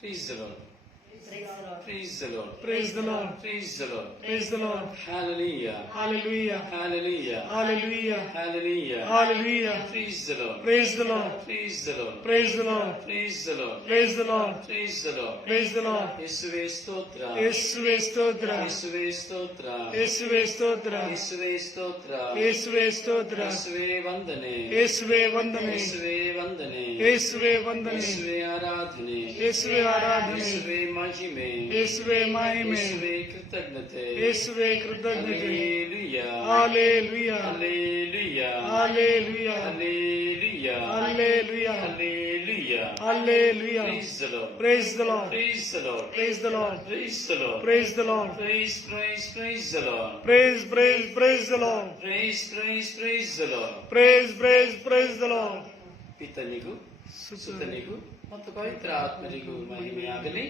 Praise the Lord. Praise the Lord. Praise the Lord. Praise the Lord. Praise the Lord. Hallelujah. Hallelujah. Hallelujah. Hallelujah. Hallelujah. Hallelujah. Praise the Lord. Praise the Lord. Praise the Lord. Praise the Lord. Praise the Lord. Praise the Lord. Praise the Lord. Praise the Lord. ಯೇಸುವೇ ಸ್ತೋತ್ರ. ಯೇಸುವೇ ಸ್ತೋತ್ರ. ಯೇಸುವೇ ಸ್ತೋತ್ರ. ಯೇಸುವೇ ಸ್ತೋತ್ರ. ಯೇಸುವೇ ಸ್ತೋತ್ರ. ಯೇಸುವೇ ಸ್ತೋತ್ರ. ಯೇಸುವೇ ವಂದನೆ. ಯೇಸುವೇ ವಂದನೆ. ಯೇಸುವೇ ವಂದನೆ. ಯೇಸುವೇ ವಂದನೆ. ಯೇಸುವೇ ಆರಾಧನೆ. ಯೇಸುವೇ ಆರಾಧನೆ. ಯೇಸುವೇ ಮಹಿಮೆ. ಯೇಸುವೇ ಮಹಿಮೆ. ಯೇಸುವೇ ಕೃತಜ್ಞತೆ. ಯೇಸುವೇ ಕೃತಜ್ಞತೆ. Hallelujah. Hallelujah. Hallelujah. Hallelujah. Hallelujah. Hallelujah. Hallelujah. Hallelujah. Praise the Lord. Praise the Lord. Praise the Lord. Praise the Lord. Praise the Lord. Praise the Lord. Praise, praise, praise the Lord. Praise, praise, praise the Lord. Praise, praise, praise the Lord. Praise, praise, praise the Lord. ಪಿತನಿಗೂ ಸುತನಿಗೂ ಮತ್ತು ಪವಿತ್ರ ಆತ್ಮನಿಗೂ ಮಹಿಮೆಯಾಗಲಿ.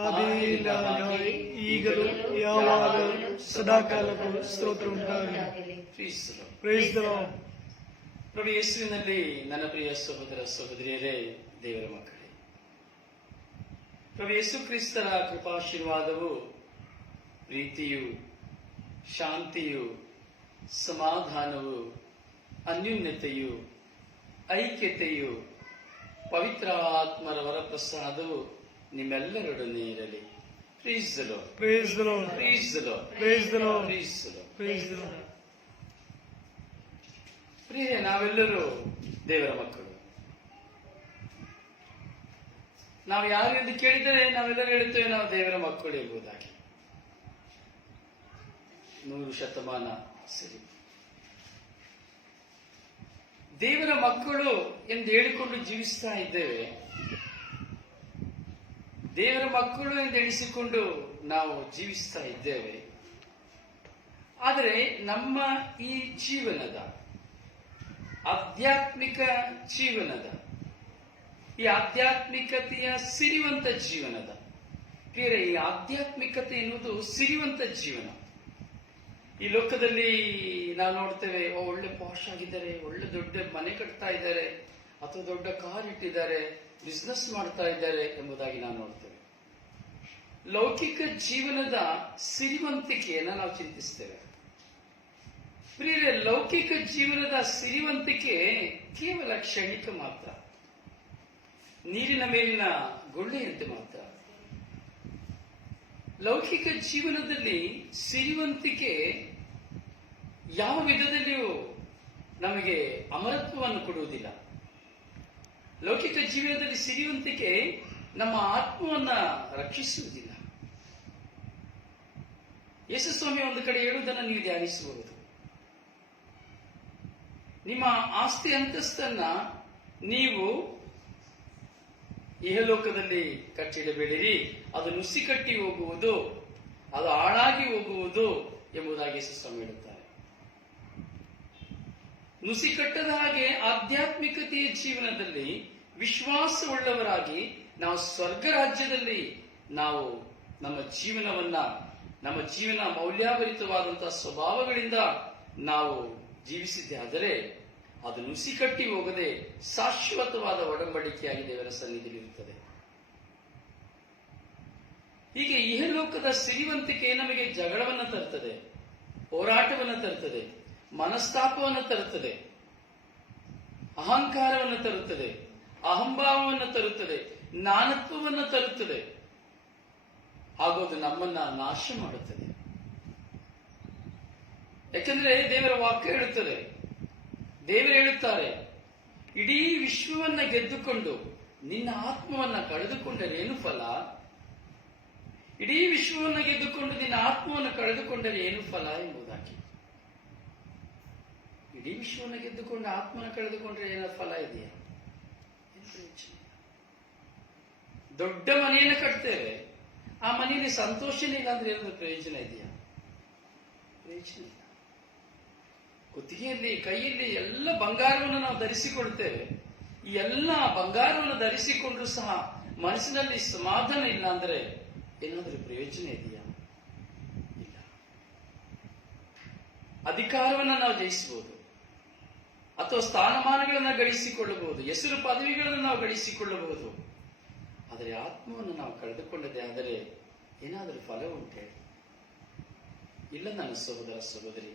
ಆದಿಯಿಂದಾಗಿ ಈಗಲೂ ಯಾವಾಗಲೂ ಸದಾಕಾಲಕ್ಕೂ ಸ್ತೋತ್ರ ಉಂಟಾಗಲಿ. Praise the Lord. Praise the Lord. ಪ್ರಭು ಯೇಸುವಿನಲ್ಲಿ ನನ್ನ ಪ್ರಿಯ ಸಹೋದರ ಸಹೋದರಿಯರೇ, ದೇವರ ಮಕ್ಕಳೇ, ಪ್ರಭು ಯೇಸು ಕ್ರಿಸ್ತರ ಕೃಪಾಶೀರ್ವಾದವು, ಪ್ರೀತಿಯು, ಶಾಂತಿಯು, ಸಮಾಧಾನವು, ಅನ್ಯೂನ್ಯತೆಯು, ಐಕ್ಯತೆಯು, ಪವಿತ್ರ ಆತ್ಮರ ವರಪ್ರಸಾದವು ನಿಮ್ಮೆಲ್ಲರೊಡನೆ ಇರಲಿ. Praise the Lord. Praise the Lord. Praise the Lord. Praise the Lord. Praise the Lord. Praise the Lord. ಪ್ರಿಯರೇ, ನಾವೆಲ್ಲರೂ ದೇವರ ಮಕ್ಕಳು. ನಾವು ಯಾರು ಎಂದು ಕೇಳಿದರೆ ನಾವೆಲ್ಲರೂ ಹೇಳುತ್ತೇವೆ ನಾವು ದೇವರ ಮಕ್ಕಳು ಎಂಬುದಾಗಿ. 100% ಸರಿ. ದೇವರ ಮಕ್ಕಳು ಎಂದು ಹೇಳಿಕೊಂಡು ಜೀವಿಸ್ತಾ ಇದ್ದೇವೆ. ದೇವರ ಮಕ್ಕಳು ಎಂದು ಎಣಿಸಿಕೊಂಡು ನಾವು ಜೀವಿಸ್ತಾ ಇದ್ದೇವೆ. ಆದರೆ ನಮ್ಮ ಈ ಜೀವನದ, ಆಧ್ಯಾತ್ಮಿಕ ಜೀವನದ, ಈ ಆಧ್ಯಾತ್ಮಿಕತೆಯ ಸಿರಿವಂತ ಜೀವನದ, ಬೇರೆ ಈ ಆಧ್ಯಾತ್ಮಿಕತೆ ಎನ್ನುವುದು ಸಿರಿವಂತ ಜೀವನ. ಈ ಲೋಕದಲ್ಲಿ ನಾವು ನೋಡ್ತೇವೆ, ಒಳ್ಳೆ ಪಾಶ್ ಆಗಿದ್ದಾರೆ, ಒಳ್ಳೆ ದೊಡ್ಡ ಮನೆ ಕಟ್ತಾ ಇದ್ದಾರೆ, ಅಥವಾ ದೊಡ್ಡ ಕಾರ್ ಇಟ್ಟಿದ್ದಾರೆ, ಬಿಸ್ನೆಸ್ ಮಾಡ್ತಾ ಇದ್ದಾರೆ ಎಂಬುದಾಗಿ ನಾವು ನೋಡ್ತೇವೆ. ಲೌಕಿಕ ಜೀವನದ ಸಿರಿವಂತಿಕೆಯನ್ನು ನಾವು ಚಿಂತಿಸ್ತೇವೆ. ಪ್ರಿಯರೇ, ಲೌಕಿಕ ಜೀವನದ ಸಿರಿವಂತಿಕೆ ಕೇವಲ ಕ್ಷಣಿಕ ಮಾತ್ರ, ನೀರಿನ ಮೇಲಿನ ಗುಳ್ಳೆಯಂತೆ ಮಾತ್ರ. ಲೌಕಿಕ ಜೀವನದಲ್ಲಿ ಸಿರಿವಂತಿಕೆ ಯಾವ ವಿಧದಲ್ಲಿಯೂ ನಮಗೆ ಅಮರತ್ವವನ್ನು ಕೊಡುವುದಿಲ್ಲ. ಲೌಕಿಕ ಜೀವನದಲ್ಲಿ ಸಿರಿವಂತಿಕೆ ನಮ್ಮ ಆತ್ಮವನ್ನ ರಕ್ಷಿಸುವುದಿಲ್ಲ. ಯೇಸುಸ್ವಾಮಿ ಒಂದು ಕಡೆ ಹೇಳುವುದನ್ನು ನೀವು ಧ್ಯಾನಿಸಬಹುದು. ನಿಮ್ಮ ಆಸ್ತಿ ಅಂತಸ್ತನ್ನ ನೀವು ಇಹಲೋಕದಲ್ಲಿ ಕಟ್ಟಿಡಬೇಡಿರಿ, ಅದು ನುಸಿ ಕಟ್ಟಿ ಹೋಗುವುದು, ಅದು ಹಾಳಾಗಿ ಹೋಗುವುದು ಎಂಬುದಾಗಿ ಯೇಸುಸ್ವಾಮಿ ಹೇಳುತ್ತಾರೆ. ನುಸಿ ಕಟ್ಟದ ಹಾಗೆ ಆಧ್ಯಾತ್ಮಿಕತೆಯ ಜೀವನದಲ್ಲಿ ವಿಶ್ವಾಸವುಳ್ಳವರಾಗಿ ನಾವು ಸ್ವರ್ಗ ರಾಜ್ಯದಲ್ಲಿ ನಾವು ನಮ್ಮ ಜೀವನ ಮೌಲ್ಯಾಭರಿತವಾದಂತಹ ಸ್ವಭಾವಗಳಿಂದ ನಾವು ಜೀವಿಸಿದ್ದೆ ಆದರೆ ಅದು ನುಸಿ ಕಟ್ಟಿ ಹೋಗದೆ ಶಾಶ್ವತವಾದ ಒಡಂಬಡಿಕೆಯಾಗಿ ದೇವರ ಸನ್ನಿಧಿಯಲ್ಲಿರುತ್ತದೆ. ಹೀಗೆ ಇಹಲೋಕದ ಸಿರಿವಂತಿಕೆ ನಮಗೆ ಜಗಳವನ್ನು ತರುತ್ತದೆ, ಹೋರಾಟವನ್ನು ತರುತ್ತದೆ, ಮನಸ್ತಾಪವನ್ನು ತರುತ್ತದೆ, ಅಹಂಕಾರವನ್ನು ತರುತ್ತದೆ, ಅಹಂಭಾವವನ್ನು ತರುತ್ತದೆ, ನಾನತ್ವವನ್ನು ತರುತ್ತದೆ. ಆಗೋದು ನಮ್ಮನ್ನ ನಾಶ ಮಾಡುತ್ತದೆ. ಯಾಕೆಂದ್ರೆ ದೇವರ ವಾಕ್ಯ ಹೇಳುತ್ತದೆ, ದೇವರು ಹೇಳುತ್ತಾರೆ, ಇಡೀ ವಿಶ್ವವನ್ನ ಗೆದ್ದುಕೊಂಡು ನಿನ್ನ ಆತ್ಮವನ್ನ ಕಳೆದುಕೊಂಡರೆ ಏನು ಫಲ? ಇಡೀ ವಿಶ್ವವನ್ನ ಗೆದ್ದುಕೊಂಡು ನಿನ್ನ ಆತ್ಮವನ್ನು ಕಳೆದುಕೊಂಡರೆ ಏನು ಫಲ ಎಂಬುದಾಗಿ. ಇಡೀ ವಿಶ್ವವನ್ನು ಗೆದ್ದುಕೊಂಡು ಆತ್ಮನ ಕಳೆದುಕೊಂಡ್ರೆ ಏನೋ ಫಲ ಇದೆಯಾ? ದೊಡ್ಡ ಮನೆಯನ್ನು ಕಟ್ತೇವೆ, ಆ ಮನೆಯಲ್ಲಿ ಸಂತೋಷನೇ ಇಲ್ಲ ಅಂದ್ರೆ ಏನಾದ್ರೂ ಪ್ರಯೋಜನ ಇದೆಯಾ? ಪ್ರಯೋಜನ ಇಲ್ಲ. ಕುತ್ತಿಗೆಯಲ್ಲಿ, ಕೈಯಲ್ಲಿ ಎಲ್ಲ ಬಂಗಾರವನ್ನು ನಾವು ಧರಿಸಿಕೊಳ್ತೇವೆ. ಈ ಎಲ್ಲ ಬಂಗಾರವನ್ನು ಧರಿಸಿಕೊಂಡ್ರು ಸಹ ಮನಸ್ಸಿನಲ್ಲಿ ಸಮಾಧಾನ ಇಲ್ಲ ಅಂದ್ರೆ ಏನಾದ್ರೂ ಪ್ರಯೋಜನ ಇದೆಯಾ? ಇಲ್ಲ. ಅಧಿಕಾರವನ್ನು ನಾವು ಜಯಿಸಬಹುದು, ಅಥವಾ ಸ್ಥಾನಮಾನಗಳನ್ನು ಗಳಿಸಿಕೊಳ್ಳಬಹುದು, ಹೆಸರು ಪದವಿಗಳನ್ನು ನಾವು ಗಳಿಸಿಕೊಳ್ಳಬಹುದು. ಆದರೆ ಆತ್ಮವನ್ನು ನಾವು ಕಳೆದುಕೊಂಡದೇ ಆದರೆ ಏನಾದರೂ ಫಲ ಉಂಟೆ? ಇಲ್ಲ ನನ್ನ ಸಹೋದರ ಸಹೋದರಿ.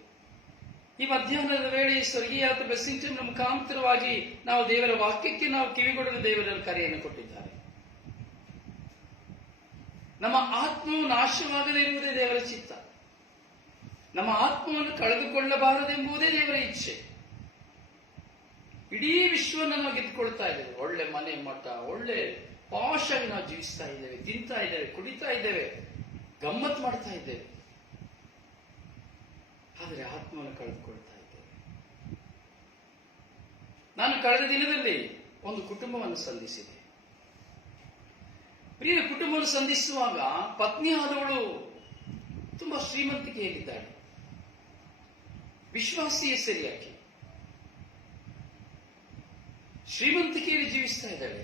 ಈ ಮಧ್ಯಾಹ್ನದ ವೇಳೆ ಸ್ವರ್ಗೀಯ ಬೆಸ್ಸಿಂಗ್ಟನ್ ಮುಖಾಂತರವಾಗಿ ನಾವು ದೇವರ ವಾಕ್ಯಕ್ಕೆ ನಾವು ಕಿವಿಗೊಡಲು ದೇವರ ಕರೆಯನ್ನು ಕೊಟ್ಟಿದ್ದಾರೆ. ನಮ್ಮ ಆತ್ಮವು ನಾಶವಾಗದೇ ಇರುವುದೇ ದೇವರ ಚಿತ್ತ. ನಮ್ಮ ಆತ್ಮವನ್ನು ಕಳೆದುಕೊಳ್ಳಬಾರದೆಂಬುದೇ ದೇವರ ಇಚ್ಛೆ. ಇಡೀ ವಿಶ್ವವನ್ನು ನಾವು ಗೆದ್ದುಕೊಳ್ತಾ ಇದ್ದೇವೆ. ಒಳ್ಳೆ ಮನೆ ಮಠ, ಒಳ್ಳೆ ಪಾಶ್ ಆಗಿ ನಾವು ಜೀವಿಸ್ತಾ ಇದ್ದೇವೆ, ತಿಂತಾ ಇದ್ದೇವೆ, ಕುಡಿತಾ ಇದ್ದೇವೆ, ಗಮ್ಮತ್ ಮಾಡ್ತಾ ಇದ್ದೇವೆ. ಆದರೆ ಆತ್ಮವನ್ನು ಕಳೆದುಕೊಳ್ತಾ ಇದ್ದೇವೆ. ನಾನು ಕಳೆದ ದಿನದಲ್ಲಿ ಒಂದು ಕುಟುಂಬವನ್ನು ಸಂಧಿಸಿದೆ. ಪ್ರಿಯ, ಕುಟುಂಬವನ್ನು ಸಂಧಿಸುವಾಗ ಪತ್ನಿ ಆದವಳು ತುಂಬಾ ಶ್ರೀಮಂತಿಕೆಯಲ್ಲಿದ್ದಾಳೆ. ವಿಶ್ವಾಸಿಯೇ ಸರಿಯಾಗಿ ಶ್ರೀಮಂತಿಕೆಯಲ್ಲಿ ಜೀವಿಸ್ತಾ ಇದ್ದಾಳೆ.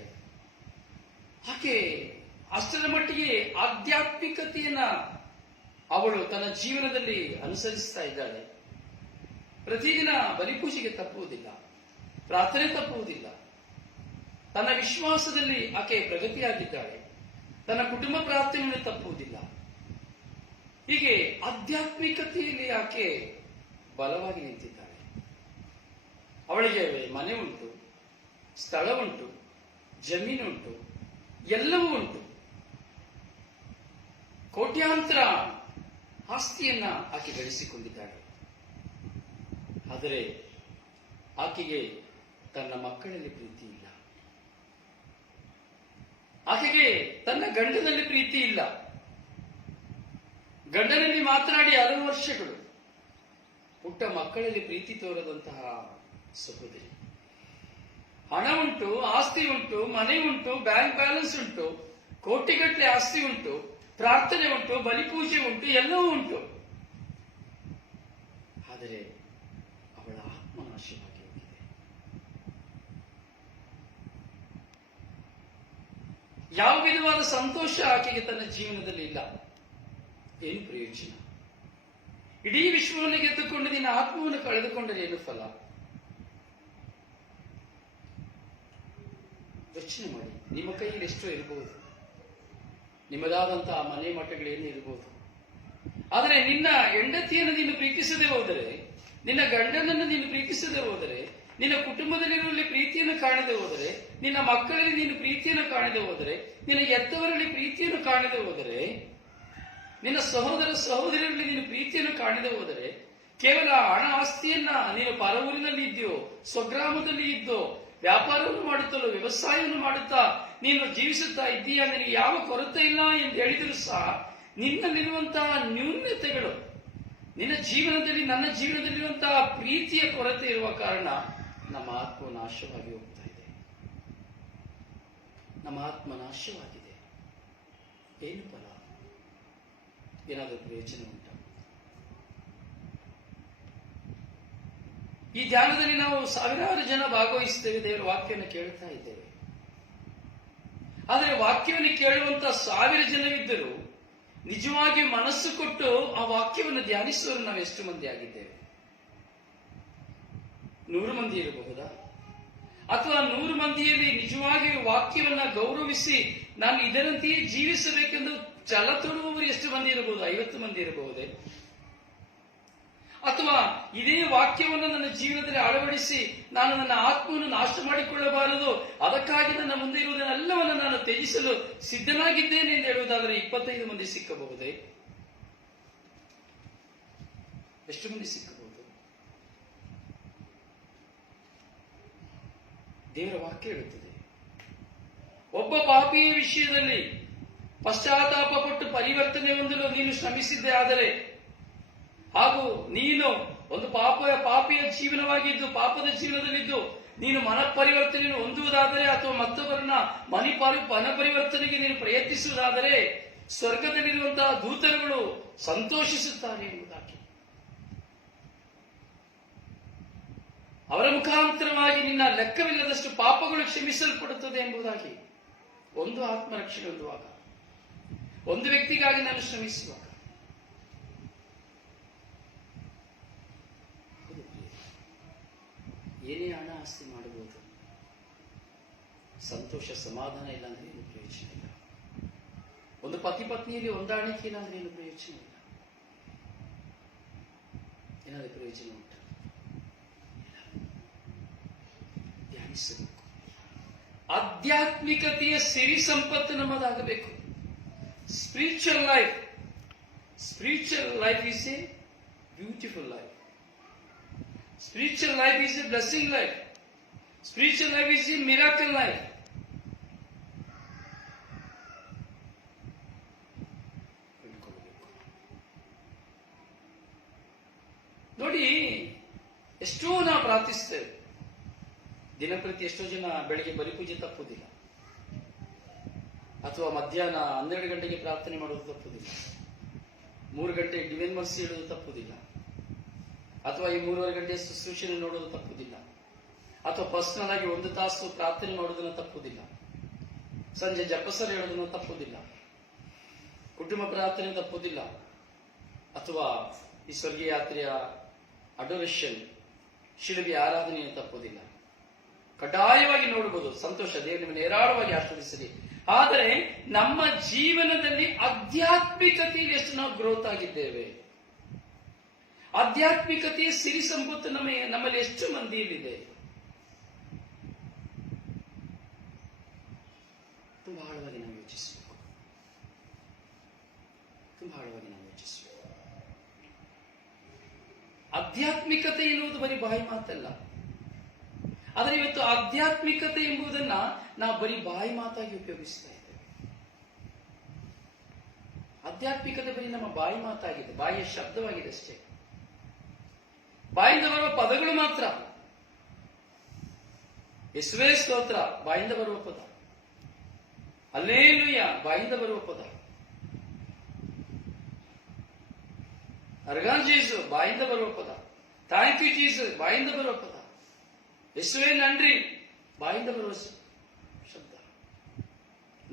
ಆಕೆ ಅಷ್ಟರ ಮಟ್ಟಿಗೆ ಆಧ್ಯಾತ್ಮಿಕತೆಯನ್ನ ಅವಳು ತನ್ನ ಜೀವನದಲ್ಲಿ ಅನುಸರಿಸ್ತಾ ಇದ್ದಾಳೆ. ಪ್ರತಿದಿನ ಬಲಿಪೂಜೆಗೆ ತಪ್ಪುವುದಿಲ್ಲ, ಪ್ರಾರ್ಥನೆ ತಪ್ಪುವುದಿಲ್ಲ. ತನ್ನ ವಿಶ್ವಾಸದಲ್ಲಿ ಆಕೆ ಪ್ರಗತಿಯಾಗಿದ್ದಾಳೆ. ತನ್ನ ಕುಟುಂಬ ಪ್ರಾರ್ಥನೆಯನ್ನು ತಪ್ಪುವುದಿಲ್ಲ. ಹೀಗೆ ಆಧ್ಯಾತ್ಮಿಕತೆಯಲ್ಲಿ ಆಕೆ ಬಲವಾಗಿ ನಿಂತಿದ್ದಾಳೆ. ಅವಳಿಗೆ ಮನೆ ಉಂಟು, ಸ್ಥಳ ಉಂಟು, ಜಮೀನುಂಟು, ಎಲ್ಲವೂ ಉಂಟು. ಕೋಟ್ಯಾಂತರ ಆಸ್ತಿಯನ್ನ ಆಕೆ ಗಳಿಸಿಕೊಂಡಿದ್ದಾಳೆ. ಆದರೆ ಆಕೆಗೆ ತನ್ನ ಮಕ್ಕಳಲ್ಲಿ ಪ್ರೀತಿ ಇಲ್ಲ. ಆಕೆಗೆ ತನ್ನ ಗಂಡನಲ್ಲಿ ಪ್ರೀತಿ ಇಲ್ಲ. ಗಂಡನಲ್ಲಿ ಮಾತನಾಡಿ 6 ವರ್ಷಗಳು, ಪುಟ್ಟ ಮಕ್ಕಳಲ್ಲಿ ಪ್ರೀತಿ ತೋರದಂತಹ ಸಹೋದರಿ. ಹಣ ಉಂಟು, ಆಸ್ತಿ ಉಂಟು, ಮನೆ ಉಂಟು, ಬ್ಯಾಂಕ್ ಬ್ಯಾಲೆನ್ಸ್ ಉಂಟು, ಕೋಟಿಗಟ್ಟಲೆ ಆಸ್ತಿ ಉಂಟು, ಪ್ರಾರ್ಥನೆ ಉಂಟು, ಬಲಿಪೂಜೆ ಉಂಟು, ಎಲ್ಲವೂ ಉಂಟು. ಆದರೆ ಅವಳ ಆತ್ಮ ನಾಶವಾಗಿ ಹೋಗಿದೆ. ಯಾವ ವಿಧವಾದ ಸಂತೋಷ ಆಕೆಗೆ ತನ್ನ ಜೀವನದಲ್ಲಿ ಇಲ್ಲ. ಏನು ಪ್ರಯೋಜನ? ಇಡೀ ವಿಶ್ವವನ್ನು ಗೆದ್ದುಕೊಂಡು ನಿನ್ನ ಆತ್ಮವನ್ನು ಕಳೆದುಕೊಂಡರೆ ಏನು ಫಲ? ಯೋಚನೆ ಮಾಡಿ. ನಿಮ್ಮ ಕೈಯಲ್ಲಿ ಎಷ್ಟೋ ಇರಬಹುದು, ನಿಮ್ಮದಾದಂತಹ ಮನೆ ಮಠಗಳೇನು ಇರಬಹುದು. ಆದರೆ ನಿನ್ನ ಹೆಂಡತಿಯನ್ನು ನೀನು ಪ್ರೀತಿಸದೆ ಹೋದರೆ, ನಿನ್ನ ಗಂಡನನ್ನು ನೀನು ಪ್ರೀತಿಸದೆ ಹೋದರೆ, ನಿನ್ನ ಕುಟುಂಬದಲ್ಲಿರುವಲ್ಲಿ ಪ್ರೀತಿಯನ್ನು ಕಾಣದೆ ಹೋದರೆ, ನಿನ್ನ ಮಕ್ಕಳಲ್ಲಿ ನೀನು ಪ್ರೀತಿಯನ್ನು ಕಾಣದೆ ಹೋದರೆ, ನಿನ್ನ ಎತ್ತವರಲ್ಲಿ ಪ್ರೀತಿಯನ್ನು ಕಾಣದೆ ಹೋದರೆ, ನಿನ್ನ ಸಹೋದರ ಸಹೋದರಿಯರಲ್ಲಿ ನೀನು ಪ್ರೀತಿಯನ್ನು ಕಾಣದೆ ಹೋದರೆ, ಕೇವಲ ಹಣ ಆಸ್ತಿಯನ್ನ ನೀನು ಪರವೂರಿನಲ್ಲಿ ಇದ್ಯೋ, ಸ್ವಗ್ರಾಮದಲ್ಲಿ ಇದ್ದೋ, ವ್ಯಾಪಾರವನ್ನು ಮಾಡುತ್ತಲೋ, ವ್ಯವಸಾಯವನ್ನು ಮಾಡುತ್ತಾ ನೀನು ಜೀವಿಸುತ್ತಾ ಇದ್ದೀಯಾ, ನಿನಗೆ ಯಾವ ಕೊರತೆ ಇಲ್ಲ ಎಂದು ಹೇಳಿದರೂ ಸಹ ನಿನ್ನಲ್ಲಿರುವಂತಹ ನ್ಯೂನ್ಯತೆಗಳು, ನಿನ್ನ ಜೀವನದಲ್ಲಿ ನನ್ನ ಜೀವನದಲ್ಲಿರುವಂತಹ ಪ್ರೀತಿಯ ಕೊರತೆ ಇರುವ ಕಾರಣ ನಮ್ಮ ಆತ್ಮ ನಾಶವಾಗಿ ಹೋಗ್ತಾ ಇದೆ. ನಮ್ಮ ಆತ್ಮ ನಾಶವಾಗಿದೆ. ಏನು ಫಲ? ಏನಾದರೂ ಪ್ರಯೋಜನ ಉಂಟಾ? ಈ ಧ್ಯಾನದಲ್ಲಿ ನಾವು ಸಾವಿರಾರು ಜನ ಭಾಗವಹಿಸ್ತೇವೆ, ದೇವರ ವಾಕ್ಯವನ್ನು ಕೇಳ್ತಾ ಇದ್ದೇವೆ. ಆದರೆ ವಾಕ್ಯವನ್ನು ಕೇಳುವಂತ 1000 ಜನವಿದ್ದರೂ ನಿಜವಾಗಿ ಮನಸ್ಸು ಕೊಟ್ಟು ಆ ವಾಕ್ಯವನ್ನು ಧ್ಯಾನಿಸುವವರು ನಾವು ಎಷ್ಟು ಮಂದಿ ಆಗಿದ್ದೇವೆ? 100 ಮಂದಿ ಇರಬಹುದಾ? ಅಥವಾ 100 ಮಂದಿಯಲ್ಲಿ ನಿಜವಾಗಿ ವಾಕ್ಯವನ್ನ ಗೌರವಿಸಿ ನಾನು ಇದರಂತೆಯೇ ಜೀವಿಸಬೇಕೆಂದು ಛಲ ತೊಡುವವರು ಎಷ್ಟು ಮಂದಿ ಇರಬಹುದು? 50 ಮಂದಿ ಇರಬಹುದೇ? ಅಥವಾ ಇದೇ ವಾಕ್ಯವನ್ನು ನನ್ನ ಜೀವನದಲ್ಲಿ ಅಳವಡಿಸಿ ನಾನು ನನ್ನ ಆತ್ಮವನ್ನು ನಾಶ ಮಾಡಿಕೊಳ್ಳಬಾರದು, ಅದಕ್ಕಾಗಿ ನನ್ನ ಮುಂದೆ ಇರುವುದನ್ನೆಲ್ಲವನ್ನು ನಾನು ತ್ಯಜಿಸಲು ಸಿದ್ಧನಾಗಿದ್ದೇನೆ ಎಂದು ಹೇಳುವುದಾದರೆ 25 ಮಂದಿ ಸಿಕ್ಕಬಹುದೇ? ಎಷ್ಟು ಮಂದಿ ಸಿಕ್ಕಬಹುದು? ದೇವರ ವಾಕ್ಯ ಹೇಳುತ್ತದೆ, ಒಬ್ಬ ಪಾಪಿಯ ವಿಷಯದಲ್ಲಿ ಪಶ್ಚಾತ್ತಾಪ ಪಟ್ಟು ಪರಿವರ್ತನೆ ಹೊಂದಲು ನೀನು ಶ್ರಮಿಸಿದ್ದೆ ಆದರೆ, ಹಾಗೂ ನೀನು ಒಂದು ಪಾಪಿಯ ಜೀವನವಾಗಿದ್ದು ಪಾಪದ ಜೀವನದಲ್ಲಿದ್ದು ನೀನು ಮನಪರಿವರ್ತನೆಯನ್ನು ಹೊಂದುವುದಾದರೆ ಅಥವಾ ಮತ್ತೊಬ್ಬರನ್ನ ಮನಪರಿವರ್ತನೆಗೆ ನೀನು ಪ್ರಯತ್ನಿಸುವುದಾದರೆ ಸ್ವರ್ಗದಲ್ಲಿರುವಂತಹ ದೂತರುಗಳು ಸಂತೋಷಿಸುತ್ತಾರೆ ಎಂಬುದಾಗಿ, ಅವರ ಮುಖಾಂತರವಾಗಿ ನಿನ್ನ ಲೆಕ್ಕವಿಲ್ಲದಷ್ಟು ಪಾಪಗಳು ಕ್ಷಮಿಸಲ್ಪಡುತ್ತದೆ ಎಂಬುದಾಗಿ. ಒಂದು ಆತ್ಮರಕ್ಷಣೆ ಹೊಂದುವಾಗ, ಒಂದು ವ್ಯಕ್ತಿಗಾಗಿ ನಾನು ಶ್ರಮಿಸುವಾಗ, ಏನೇ ಹಣ ಆಸ್ತಿ ಮಾಡಬಹುದು, ಸಂತೋಷ ಸಮಾಧಾನ ಇಲ್ಲ ಅಂದ್ರೆ ಏನು ಪ್ರಯೋಜನ ಇಲ್ಲ. ಪತಿ ಪತ್ನಿಯಲ್ಲಿ ಹೊಂದಾಣಿಕೆ ಏನಾದ್ರೆ ಏನು ಪ್ರಯೋಜನ ಇಲ್ಲ. ಏನಾದ್ರೆ ಪ್ರಯೋಜನ ಉಂಟು? ಧ್ಯಾನಿಸಬೇಕು. ಆಧ್ಯಾತ್ಮಿಕತೆಯ ಸಿರಿ ಸಂಪತ್ತು ನಮ್ಮದಾಗಬೇಕು. Spiritual life is a beautiful life. Spiritual life is a blessing life. Spiritual life is a miracle life. ನೋಡಿ, ಎಷ್ಟೋ ನಾವು ಪ್ರಾರ್ಥಿಸ್ತೇವೆ ದಿನಪ್ರತಿ. ಎಷ್ಟೋ ಜನ ಬೆಳಿಗ್ಗೆ ಬಲಿಪೂಜೆ ತಪ್ಪುದಿಲ್ಲ, ಅಥವಾ ಮಧ್ಯಾಹ್ನ 12 ಗಂಟೆಗೆ ಪ್ರಾರ್ಥನೆ ಮಾಡೋದು ತಪ್ಪುದಿಲ್ಲ, 3 ಗಂಟೆ ಡಿವೈನ್ ಮರ್ಸಿ ಇಡೋದು ತಪ್ಪುದಿಲ್ಲ, ಅಥವಾ ಈ 3:30 ಗಂಟೆ ಶುಶ್ರೂಷಣೆ ನೋಡೋದು ತಪ್ಪುದಿಲ್ಲ, ಅಥವಾ ಪರ್ಸನಲ್ ಆಗಿ 1 ತಾಸು ಪ್ರಾರ್ಥನೆ ಮಾಡೋದನ್ನ ತಪ್ಪುದಿಲ್ಲ, ಸಂಜೆ ಜಪಸರ ಹೇಳೋದನ್ನ ತಪ್ಪುದಿಲ್ಲ, ಕುಟುಂಬ ಪ್ರಾರ್ಥನೆ ತಪ್ಪುದಿಲ್ಲ, ಅಥವಾ ಈ ಸ್ವರ್ಗೀಯ ಯಾತ್ರೆಯ ಅಡೋರೇಷನ್ ಶಿಲುಬೆ ಆರಾಧನೆಯನ್ನು ತಪ್ಪುದಿಲ್ಲ. ಕಡ್ಡಾಯವಾಗಿ ನೋಡಬಹುದು. ಸಂತೋಷ, ದೇವರು ನಿಮ್ಮನ್ನು ಹೇರಾಳವಾಗಿ ಆಶೀರ್ವದಿಸಲಿ. ಆದರೆ ನಮ್ಮ ಜೀವನದಲ್ಲಿ ಆಧ್ಯಾತ್ಮಿಕತೆಯಲ್ಲಿ ಎಷ್ಟು ನಾವು ಗ್ರೋತ್ ಆಗಿದ್ದೇವೆ, ಆಧ್ಯಾತ್ಮಿಕತೆಯ ಸಿರಿ ಸಂಪತ್ತು ನಮ್ಮಲ್ಲಿ ಎಷ್ಟು ಮಂದಿಯಲ್ಲಿದೆ? ತುಂಬಾ ಆಳವಾಗಿ ನಾವು ಯೋಚಿಸಬೇಕು. ತುಂಬಾ ಆಳವಾಗಿ ನಾವು ಯೋಚಿಸಬೇಕು. ಆಧ್ಯಾತ್ಮಿಕತೆ ಎನ್ನುವುದು ಬರೀ ಬಾಯಿ ಮಾತಲ್ಲ. ಆದರೆ ಇವತ್ತು ಆಧ್ಯಾತ್ಮಿಕತೆ ಎಂಬುದನ್ನ ನಾವು ಬರೀ ಬಾಯಿ ಮಾತಾಗಿ ಉಪಯೋಗಿಸ್ತಾ ಇದ್ದೇವೆ. ಆಧ್ಯಾತ್ಮಿಕತೆ ಬರೀ ನಮ್ಮ ಬಾಯಿ ಮಾತಾಗಿದೆ, ಬಾಯಿಯ ಶಬ್ದವಾಗಿದೆ ಅಷ್ಟೇ. ಬಾಯಿಂದ ಬರುವ ಪದಗಳು ಮಾತ್ರ. ಯೇಸುವೇ ಸ್ತೋತ್ರ ಬಾಯಿಂದ ಬರುವ ಪದ, ಹಲ್ಲೆಲೂಯಾ ಬಾಯಿಂದ ಬರುವ ಪದ, ಅರ್ಗಾನ್ ಜೀಸಸ್ ಬಾಯಿಂದ ಬರುವ ಪದ, ಥ್ಯಾಂಕ್ ಯು ಜೀಸಸ್ ಬಾಯಿಂದ ಬರುವ ಪದ, ಯೇಸುವೇ ನನ್ರಿ ಬಾಯಿಂದ ಬರುವ ಶಬ್ದ,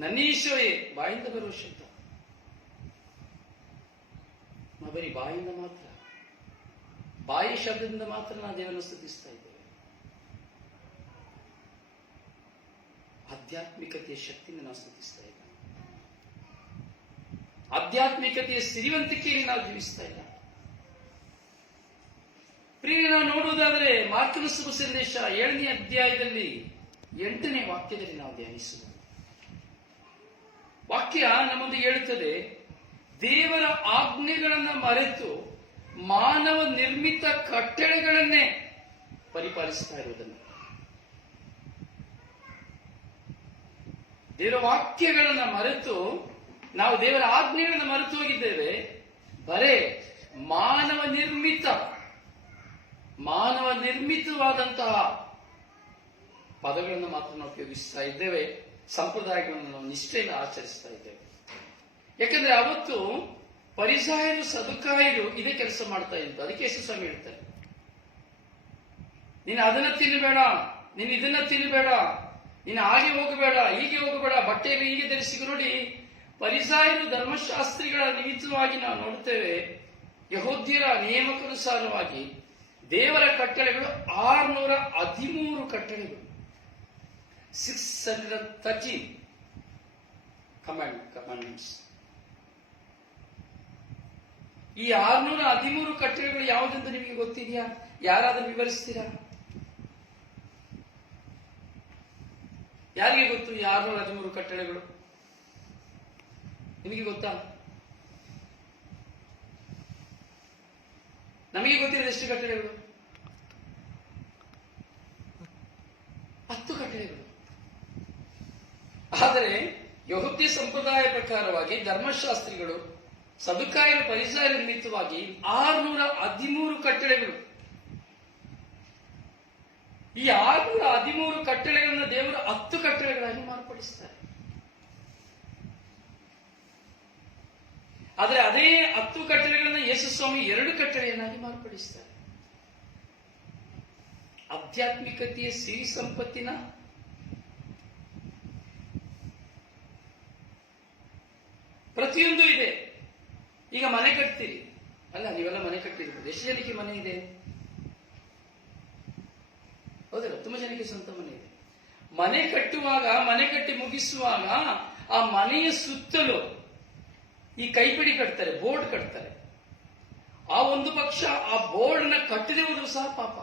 ನನ್ನೀಶೋಯೇ ಬಾಯಿಂದ ಬರುವ ಶಬ್ದ. ನಾವು ಬರೀ ಬಾಯಿಂದ ಮಾತ್ರ, ಬಾಯಿ ಶಬ್ದದಿಂದ ಮಾತ್ರ ನಾವು ದೇವರನ್ನು ಸ್ತುತಿಸ್ತಾ ಇದ್ದೇವೆ. ಆಧ್ಯಾತ್ಮಿಕತೆಯ ಶಕ್ತಿಯಿಂದ ನಾವು ಸ್ತುತಿಸ್ತಾ ಇದ್ದೇವೆ. ಆಧ್ಯಾತ್ಮಿಕತೆಯ ಸಿರಿವಂತಿಕೆಯಲ್ಲಿ ನಾವು ಜೀವಿಸ್ತಾ ಇಲ್ಲ. ಪ್ರಿಯ, ನಾವು ನೋಡುವುದಾದರೆ ಮಾರ್ಕನ ಶುಭ ಸಂದೇಶ 7ನೇ ಅಧ್ಯಾಯದಲ್ಲಿ 8ನೇ ವಾಕ್ಯದಲ್ಲಿ ನಾವು ಧ್ಯಾನಿಸುವುದು. ವಾಕ್ಯ ನಮ್ಮೊಂದಿಗೆ ಹೇಳುತ್ತದೆ, ದೇವರ ಆಜ್ಞೆಗಳನ್ನು ಮರೆತು ಮಾನವ ನಿರ್ಮಿತ ಕಟ್ಟಳೆಗಳನ್ನೇ ಪರಿಪಾಲಿಸ್ತಾ ಇರುವುದನ್ನು. ದೇವರ ವಾಕ್ಯಗಳನ್ನು ಮರೆತು, ನಾವು ದೇವರ ಆಜ್ಞೆಗಳನ್ನು ಮರೆತು ಹೋಗಿದ್ದೇವೆ. ಬರೇ ಮಾನವ ನಿರ್ಮಿತವಾದಂತಹ ಪದಗಳನ್ನು ಮಾತ್ರ ನಾವು ಉಪಯೋಗಿಸ್ತಾ ಇದ್ದೇವೆ. ಸಂಪ್ರದಾಯಗಳನ್ನು ನಾವು ನಿಷ್ಠೆಯಿಂದ ಆಚರಿಸ್ತಾ ಇದ್ದೇವೆ. ಯಾಕಂದ್ರೆ ಅವತ್ತು ಫರಿಸಾಯರು ಸದುಕಾಯರು ಇದೇ ಕೆಲಸ ಮಾಡ್ತಾ ಇದ್ದು. ಅದಕ್ಕೆ ಯೇಸು ಸ್ವಾಮಿ ಹೇಳ್ತಾರೆ, ನೀನು ಅದನ್ನ ತಿನ್ನಬೇಡ, ನೀನು ಇದನ್ನ ತಿನ್ನಬೇಡ, ನೀನು ಹಾಗೆ ಹೋಗಬೇಡ, ಹೀಗೆ ಹೋಗಬೇಡ, ಬಟ್ಟೆಯನ್ನು ಹೀಗೆ ಧರಿಸಿ고. ನೋಡಿ, ಫರಿಸಾಯರು ಧರ್ಮಶಾಸ್ತ್ರಿಗಳ ನಿಮಿತ್ತವಾಗಿ ನಾವು ನೋಡುತ್ತೇವೆ, ಯಹೂದ್ಯರ ನೇಮಕನುಸಾರವಾಗಿ ದೇವರ ಕಟ್ಟಳೆಗಳು 613 ಕಟ್ಟಳೆಗಳು, 613 ಕಮಾಂಡ್ಮೆಂಟ್ಸ್. ಈ 613 ಕಟ್ಟಳೆಗಳು ಯಾವುದೆಂದು ನಿಮಗೆ ಗೊತ್ತಿದೆಯಾ? ಯಾರಾದರೂ ವಿವರಿಸ್ತೀರಾ? ಯಾರಿಗೆ ಗೊತ್ತು ಈ 613 ಕಟ್ಟಳೆಗಳು? ನಿಮಗೆ ಗೊತ್ತಾ? ನಮಗೆ ಗೊತ್ತಿರೋದು ಎಷ್ಟು ಕಟ್ಟಳೆಗಳು? 10 ಕಟ್ಟಳೆಗಳು. ಆದರೆ ಯಹೂದ್ಯ ಸಂಪ್ರದಾಯ ಪ್ರಕಾರವಾಗಿ ಧರ್ಮಶಾಸ್ತ್ರಿಗಳು, ಸದುಕಾಯರ ಫರಿಸಾಯರ ನಿಮಿತ್ತವಾಗಿ 613 ಕಟ್ಟಳೆಗಳು. ಈ 613 ಕಟ್ಟಳೆಗಳನ್ನು ದೇವರು 10 ಕಟ್ಟಳೆಗಳಾಗಿ ಮಾರ್ಪಡಿಸ್ತಾರೆ. ಆದರೆ ಅದೇ 10 ಕಟ್ಟಳೆಗಳನ್ನು ಯೇಸು ಸ್ವಾಮಿ 2 ಕಟ್ಟಳೆಯನ್ನಾಗಿ ಮಾರ್ಪಡಿಸ್ತಾರೆ. ಆಧ್ಯಾತ್ಮಿಕತೆಯ ಸಿರಿ ಸಂಪತ್ತಿನ ಪ್ರತಿಯೊಂದು ಇದೆ. ಈಗ ಮನೆ ಕಟ್ತೀರಿ ಅಲ್ಲ, ನೀವೆಲ್ಲ ಮನೆ ಕಟ್ಟಿರ್ಬೋದು. ಎಷ್ಟು ಜನಕ್ಕೆ ಮನೆ ಇದೆ? ಹೌದಲ್ಲ, ತುಂಬಾ ಜನಕ್ಕೆ ಸ್ವಂತ ಮನೆ ಇದೆ. ಮನೆ ಕಟ್ಟುವಾಗ, ಮನೆ ಕಟ್ಟಿ ಮುಗಿಸುವಾಗ ಆ ಮನೆಯ ಸುತ್ತಲೂ ಈ ಕೈಪಿಡಿ ಕಟ್ತಾರೆ, ಬೋರ್ಡ್ ಕಟ್ತಾರೆ. ಆ ಒಂದು ಪಕ್ಷ ಆ ಬೋರ್ಡ್ ನ ಕಟ್ಟದೆ ಹೋದ್ರು ಸಹ ಪಾಪ.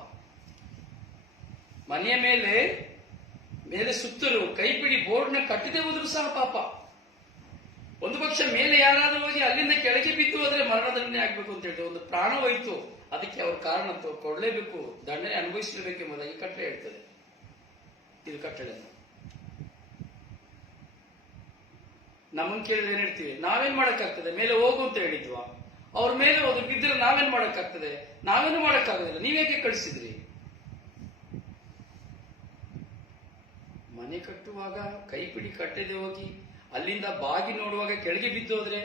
ಮನೆಯ ಮೇಲೆ ಸುತ್ತಲೂ ಕೈಪಿಡಿ ಬೋರ್ಡ್ ನ ಕಟ್ಟದೆ ಹೋದ್ರು ಸಹ ಪಾಪ. ಒಂದು ಪಕ್ಷ ಮೇಲೆ ಯಾರಾದ್ರೂ ಹೋಗಿ ಅಲ್ಲಿಂದ ಕೆಳಗೆ ಬಿದ್ದು ಹೋದ್ರೆ ಮರಣದಂಡನೆ ಆಗ್ಬೇಕು ಅಂತ ಹೇಳ್ತಾರೆ. ಒಂದು ಪ್ರಾಣ ಹೋಯ್ತು, ಅದಕ್ಕೆ ಅವ್ರ ಕಾರಣ ಕೊಡ್ಲೇಬೇಕು, ದಂಡನೆ ಅನುಭವಿಸಲೇಬೇಕು ಎಂಬುದಾಗಿ ಕಟ್ಟಳೆ ಹೇಳ್ತದೆ. ಇದು ಕಟ್ಟಳೆ. ನಮ್ಮನ್ನು ಕೇಳಿದ್ರೆ ಏನ್ ಹೇಳ್ತೀವಿ? ನಾವೇನ್ ಮಾಡಕ್ಕಾಗ್ತದೆ? ಮೇಲೆ ಹೋಗು ಅಂತ ಹೇಳಿದ್ವಾ? ಅವ್ರ ಮೇಲೆ ಹೋದ್ರು ಬಿದ್ದರೆ ನಾವೇನ್ ಮಾಡಕ್ಕಾಗ್ತದೆ? ನಾವೇನು ಮಾಡಕ್ಕಾಗೋದಿಲ್ಲ. ನೀವೇಕೆ ಕಳಿಸಿದ್ರಿ? ಮನೆ ಕಟ್ಟುವಾಗ ಕೈಪಿಡಿ ಕಟ್ಟದೆ ಹೋಗಿ ಅಲ್ಲಿಂದ ಬಾಗಿ ನೋಡುವಾಗ ಕೆಳಗೆ ಬಿದ್ದೋದ್ರೆ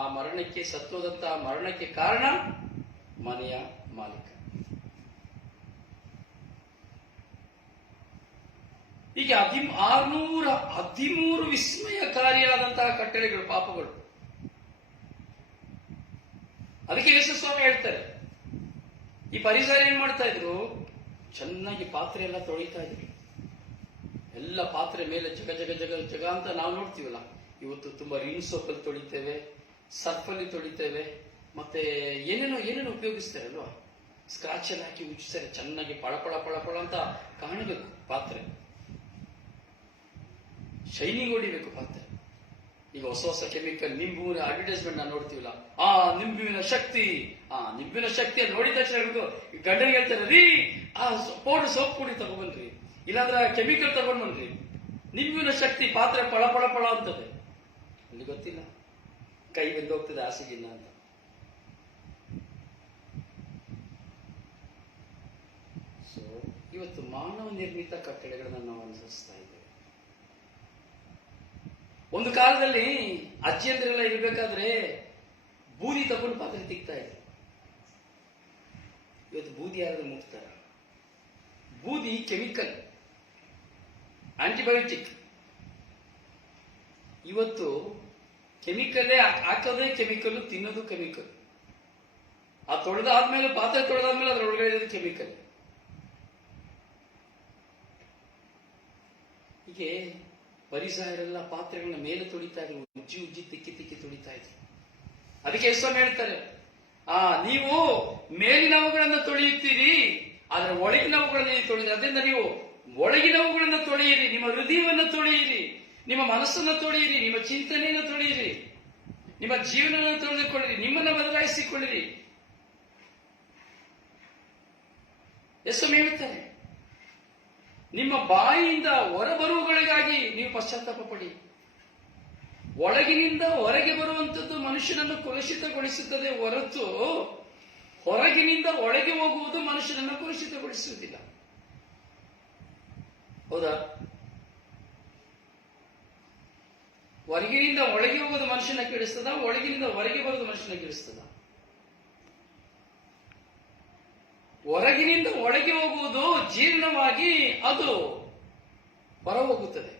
ಆ ಮರಣಕ್ಕೆ, ಸತ್ತೋದಂತಹ ಮರಣಕ್ಕೆ ಕಾರಣ ಮನೆಯ ಮಾಲೀಕ. ಹೀಗೆ 613 ವಿಸ್ಮಯಕಾರಿಯಾದಂತಹ ಕಟ್ಟಳೆಗಳು, ಪಾಪಗಳು. ಅದಕ್ಕೆ ಯೇಸು ಸ್ವಾಮಿ ಹೇಳ್ತಾರೆ, ಈ ಪರಿಸರ ಏನ್ ಮಾಡ್ತಾ ಇದ್ರು? ಚೆನ್ನಾಗಿ ಪಾತ್ರೆ ಎಲ್ಲ ತೊಳಿತಾ ಇದ್ರು. ಎಲ್ಲ ಪಾತ್ರೆ ಮೇಲೆ ಜಗ ಜಗ ಜಗ ಜಗ ಅಂತ ನಾವು ನೋಡ್ತೀವಲ್ಲ. ಇವತ್ತು ತುಂಬಾ ರಿನ್ ಸೋಪಲ್ಲಿ ತೊಳಿತೇವೆ, ಸರ್ಫಲ್ಲಿ ತೊಳಿತೇವೆ, ಮತ್ತೆ ಏನೇನೋ ಉಪಯೋಗಿಸ್ತಾರೆ ಅಲ್ವಾ? ಸ್ಕ್ರಾಚ್ ಅಲ್ಲಿ ಹಾಕಿ ಉಜ್ಜಿಸ್ತಾರೆ, ಚೆನ್ನಾಗಿ ಪಳಪಳ ಪಳಪಳ ಅಂತ ಕಾಣಬೇಕು ಪಾತ್ರೆ, ಶೈನಿಂಗ್ ಹೊಡಿಬೇಕು ಪಾತ್ರೆ. ಈಗ ಹೊಸ ಕೆಮಿಕಲ್, ನಿಂಬು ಅಡ್ವರ್ಟೈಸ್ಮೆಂಟ್ ನಾವು ನೋಡ್ತೀವಲ್ಲ, ನಿಂಬುವಿನ ಶಕ್ತಿ ಅಂತ ನೋಡಿದ ತಕ್ಷಣ ಗಂಡನಿಗೆ ಹೇಳ್ತಾರೆ, ರೀ ಆ ಪೌಡರ್ ಸೋಪ್ ಪುಡಿ ತಗೊಂಡ್ಬನ್ರಿ, ಇಲ್ಲಾಂದ್ರೆ ಕೆಮಿಕಲ್ ತಗೊಂಡ್ ಬನ್ರಿ, ನಿಂಬುವಿನ ಶಕ್ತಿ, ಪಾತ್ರೆ ಪಳ ಪಳ ಪಳ ಅಂತದೆ. ಅಲ್ಲಿ ಗೊತ್ತಿಲ್ಲ, ಕೈ ಬೆಂದೋಗ್ತದೆ ಹಾಸಿಗಿಲ್ಲ ಅಂತ. ಸೊ ಇವತ್ತು ಮಾನವ ನಿರ್ಮಿತ ಕಟ್ಟಳೆಗಳನ್ನ ನಾವು ಅನುಸರಿಸ್ತಾ ಇದ್ದೇವೆ. ಒಂದು ಕಾಲದಲ್ಲಿ ಅಜ್ಜಿಯಂದಿರೆಲ್ಲ ಇರ್ಬೇಕಾದ್ರೆ ಬೂದಿ ತಗೊಂಡು ಪಾತ್ರೆ ತಿಕ್ತಾ ಇದ್ರು. ಇವತ್ತು ಬೂದಿ ಯಾರಾದ್ರೂ ಮುಟ್ತಾರ? ಬೂದಿ ಕೆಮಿಕಲ್, ಆಂಟಿಬಯೋಟಿಕ್. ಇವತ್ತು ಕೆಮಿಕಲ್ಲೇ ಹಾಕೋದೇ ಕೆಮಿಕಲ್, ತಿನ್ನೋದು ಕೆಮಿಕಲ್. ಆ ತೊಳೆದಾದ್ಮೇಲೆ, ಪಾತ್ರೆ ತೊಳೆದಾದ್ಮೇಲೆ ಅದರೊಳಗಡೆ ಇರೋದು ಕೆಮಿಕಲ್. ಹೀಗೆ ಪರಿಸರೆಲ್ಲ ಪಾತ್ರೆಗಳನ್ನ ಮೇಲೆ ತೊಳಿತಾ ಇದ್ರು, ಉಜ್ಜಿ ತಿಕ್ಕಿ ತೊಳಿತಾ ಇದ್ರು. ಅದಕ್ಕೆ ಯೇಸು ಹೇಳ್ತಾರೆ, ನೀವು ಮೇಲಿನವುಗಳನ್ನ ತೊಳೆಯುತ್ತೀರಿ, ಆದ್ರೆ ಒಳಗಿನವುಗಳನ್ನ ತೊಳೆಯಿರಿ. ಅದರಿಂದ ನೀವು ಒಳಗಿನವುಗಳನ್ನ ತೊಳೆಯಿರಿ, ನಿಮ್ಮ ಹೃದಯವನ್ನು ತೊಳೆಯಿರಿ, ನಿಮ್ಮ ಮನಸ್ಸನ್ನು ತೊಳೆಯಿರಿ, ನಿಮ್ಮ ಚಿಂತನೆಯನ್ನು ತೊಳೆಯಿರಿ, ನಿಮ್ಮ ಜೀವನವನ್ನು ತೊಳೆದುಕೊಳ್ಳಿರಿ, ನಿಮ್ಮನ್ನ ಬದಲಾಯಿಸಿಕೊಳ್ಳಿರಿ. ಯೇಸು ಹೇಳ್ತಾರೆ, ನಿಮ್ಮ ಬಾಯಿಯಿಂದ ಹೊರಬರುವುಗಳಿಗಾಗಿ ನೀವು ಪಶ್ಚಾತ್ತಾಪ ಪಡಿ. ಒಳಗಿನಿಂದ ಹೊರಗೆ ಬರುವಂತದ್ದು ಮನುಷ್ಯನನ್ನು ಕಲುಷಿತಗೊಳಿಸುತ್ತದೆ ಹೊರತು ಹೊರಗಿನಿಂದ ಒಳಗೆ ಹೋಗುವುದು ಮನುಷ್ಯನನ್ನು ಕಲುಷಿತಗೊಳಿಸುವುದಿಲ್ಲ. ಹೌದಾ? ಹೊರಗಿನಿಂದ ಒಳಗೆ ಹೋಗೋದು ಮನುಷ್ಯನ ಕೆಡಿಸ್ತದ? ಒಳಗಿನಿಂದ ಹೊರಗೆ ಬರೋದು ಮನುಷ್ಯನ ಕೆಡಿಸ್ತದ? ಹೊರಗಿನಿಂದ ಒಳಗೆ ಹೋಗುವುದು ಜೀರ್ಣವಾಗಿ ಅದು ಹೊರ ಹೋಗುತ್ತದೆ.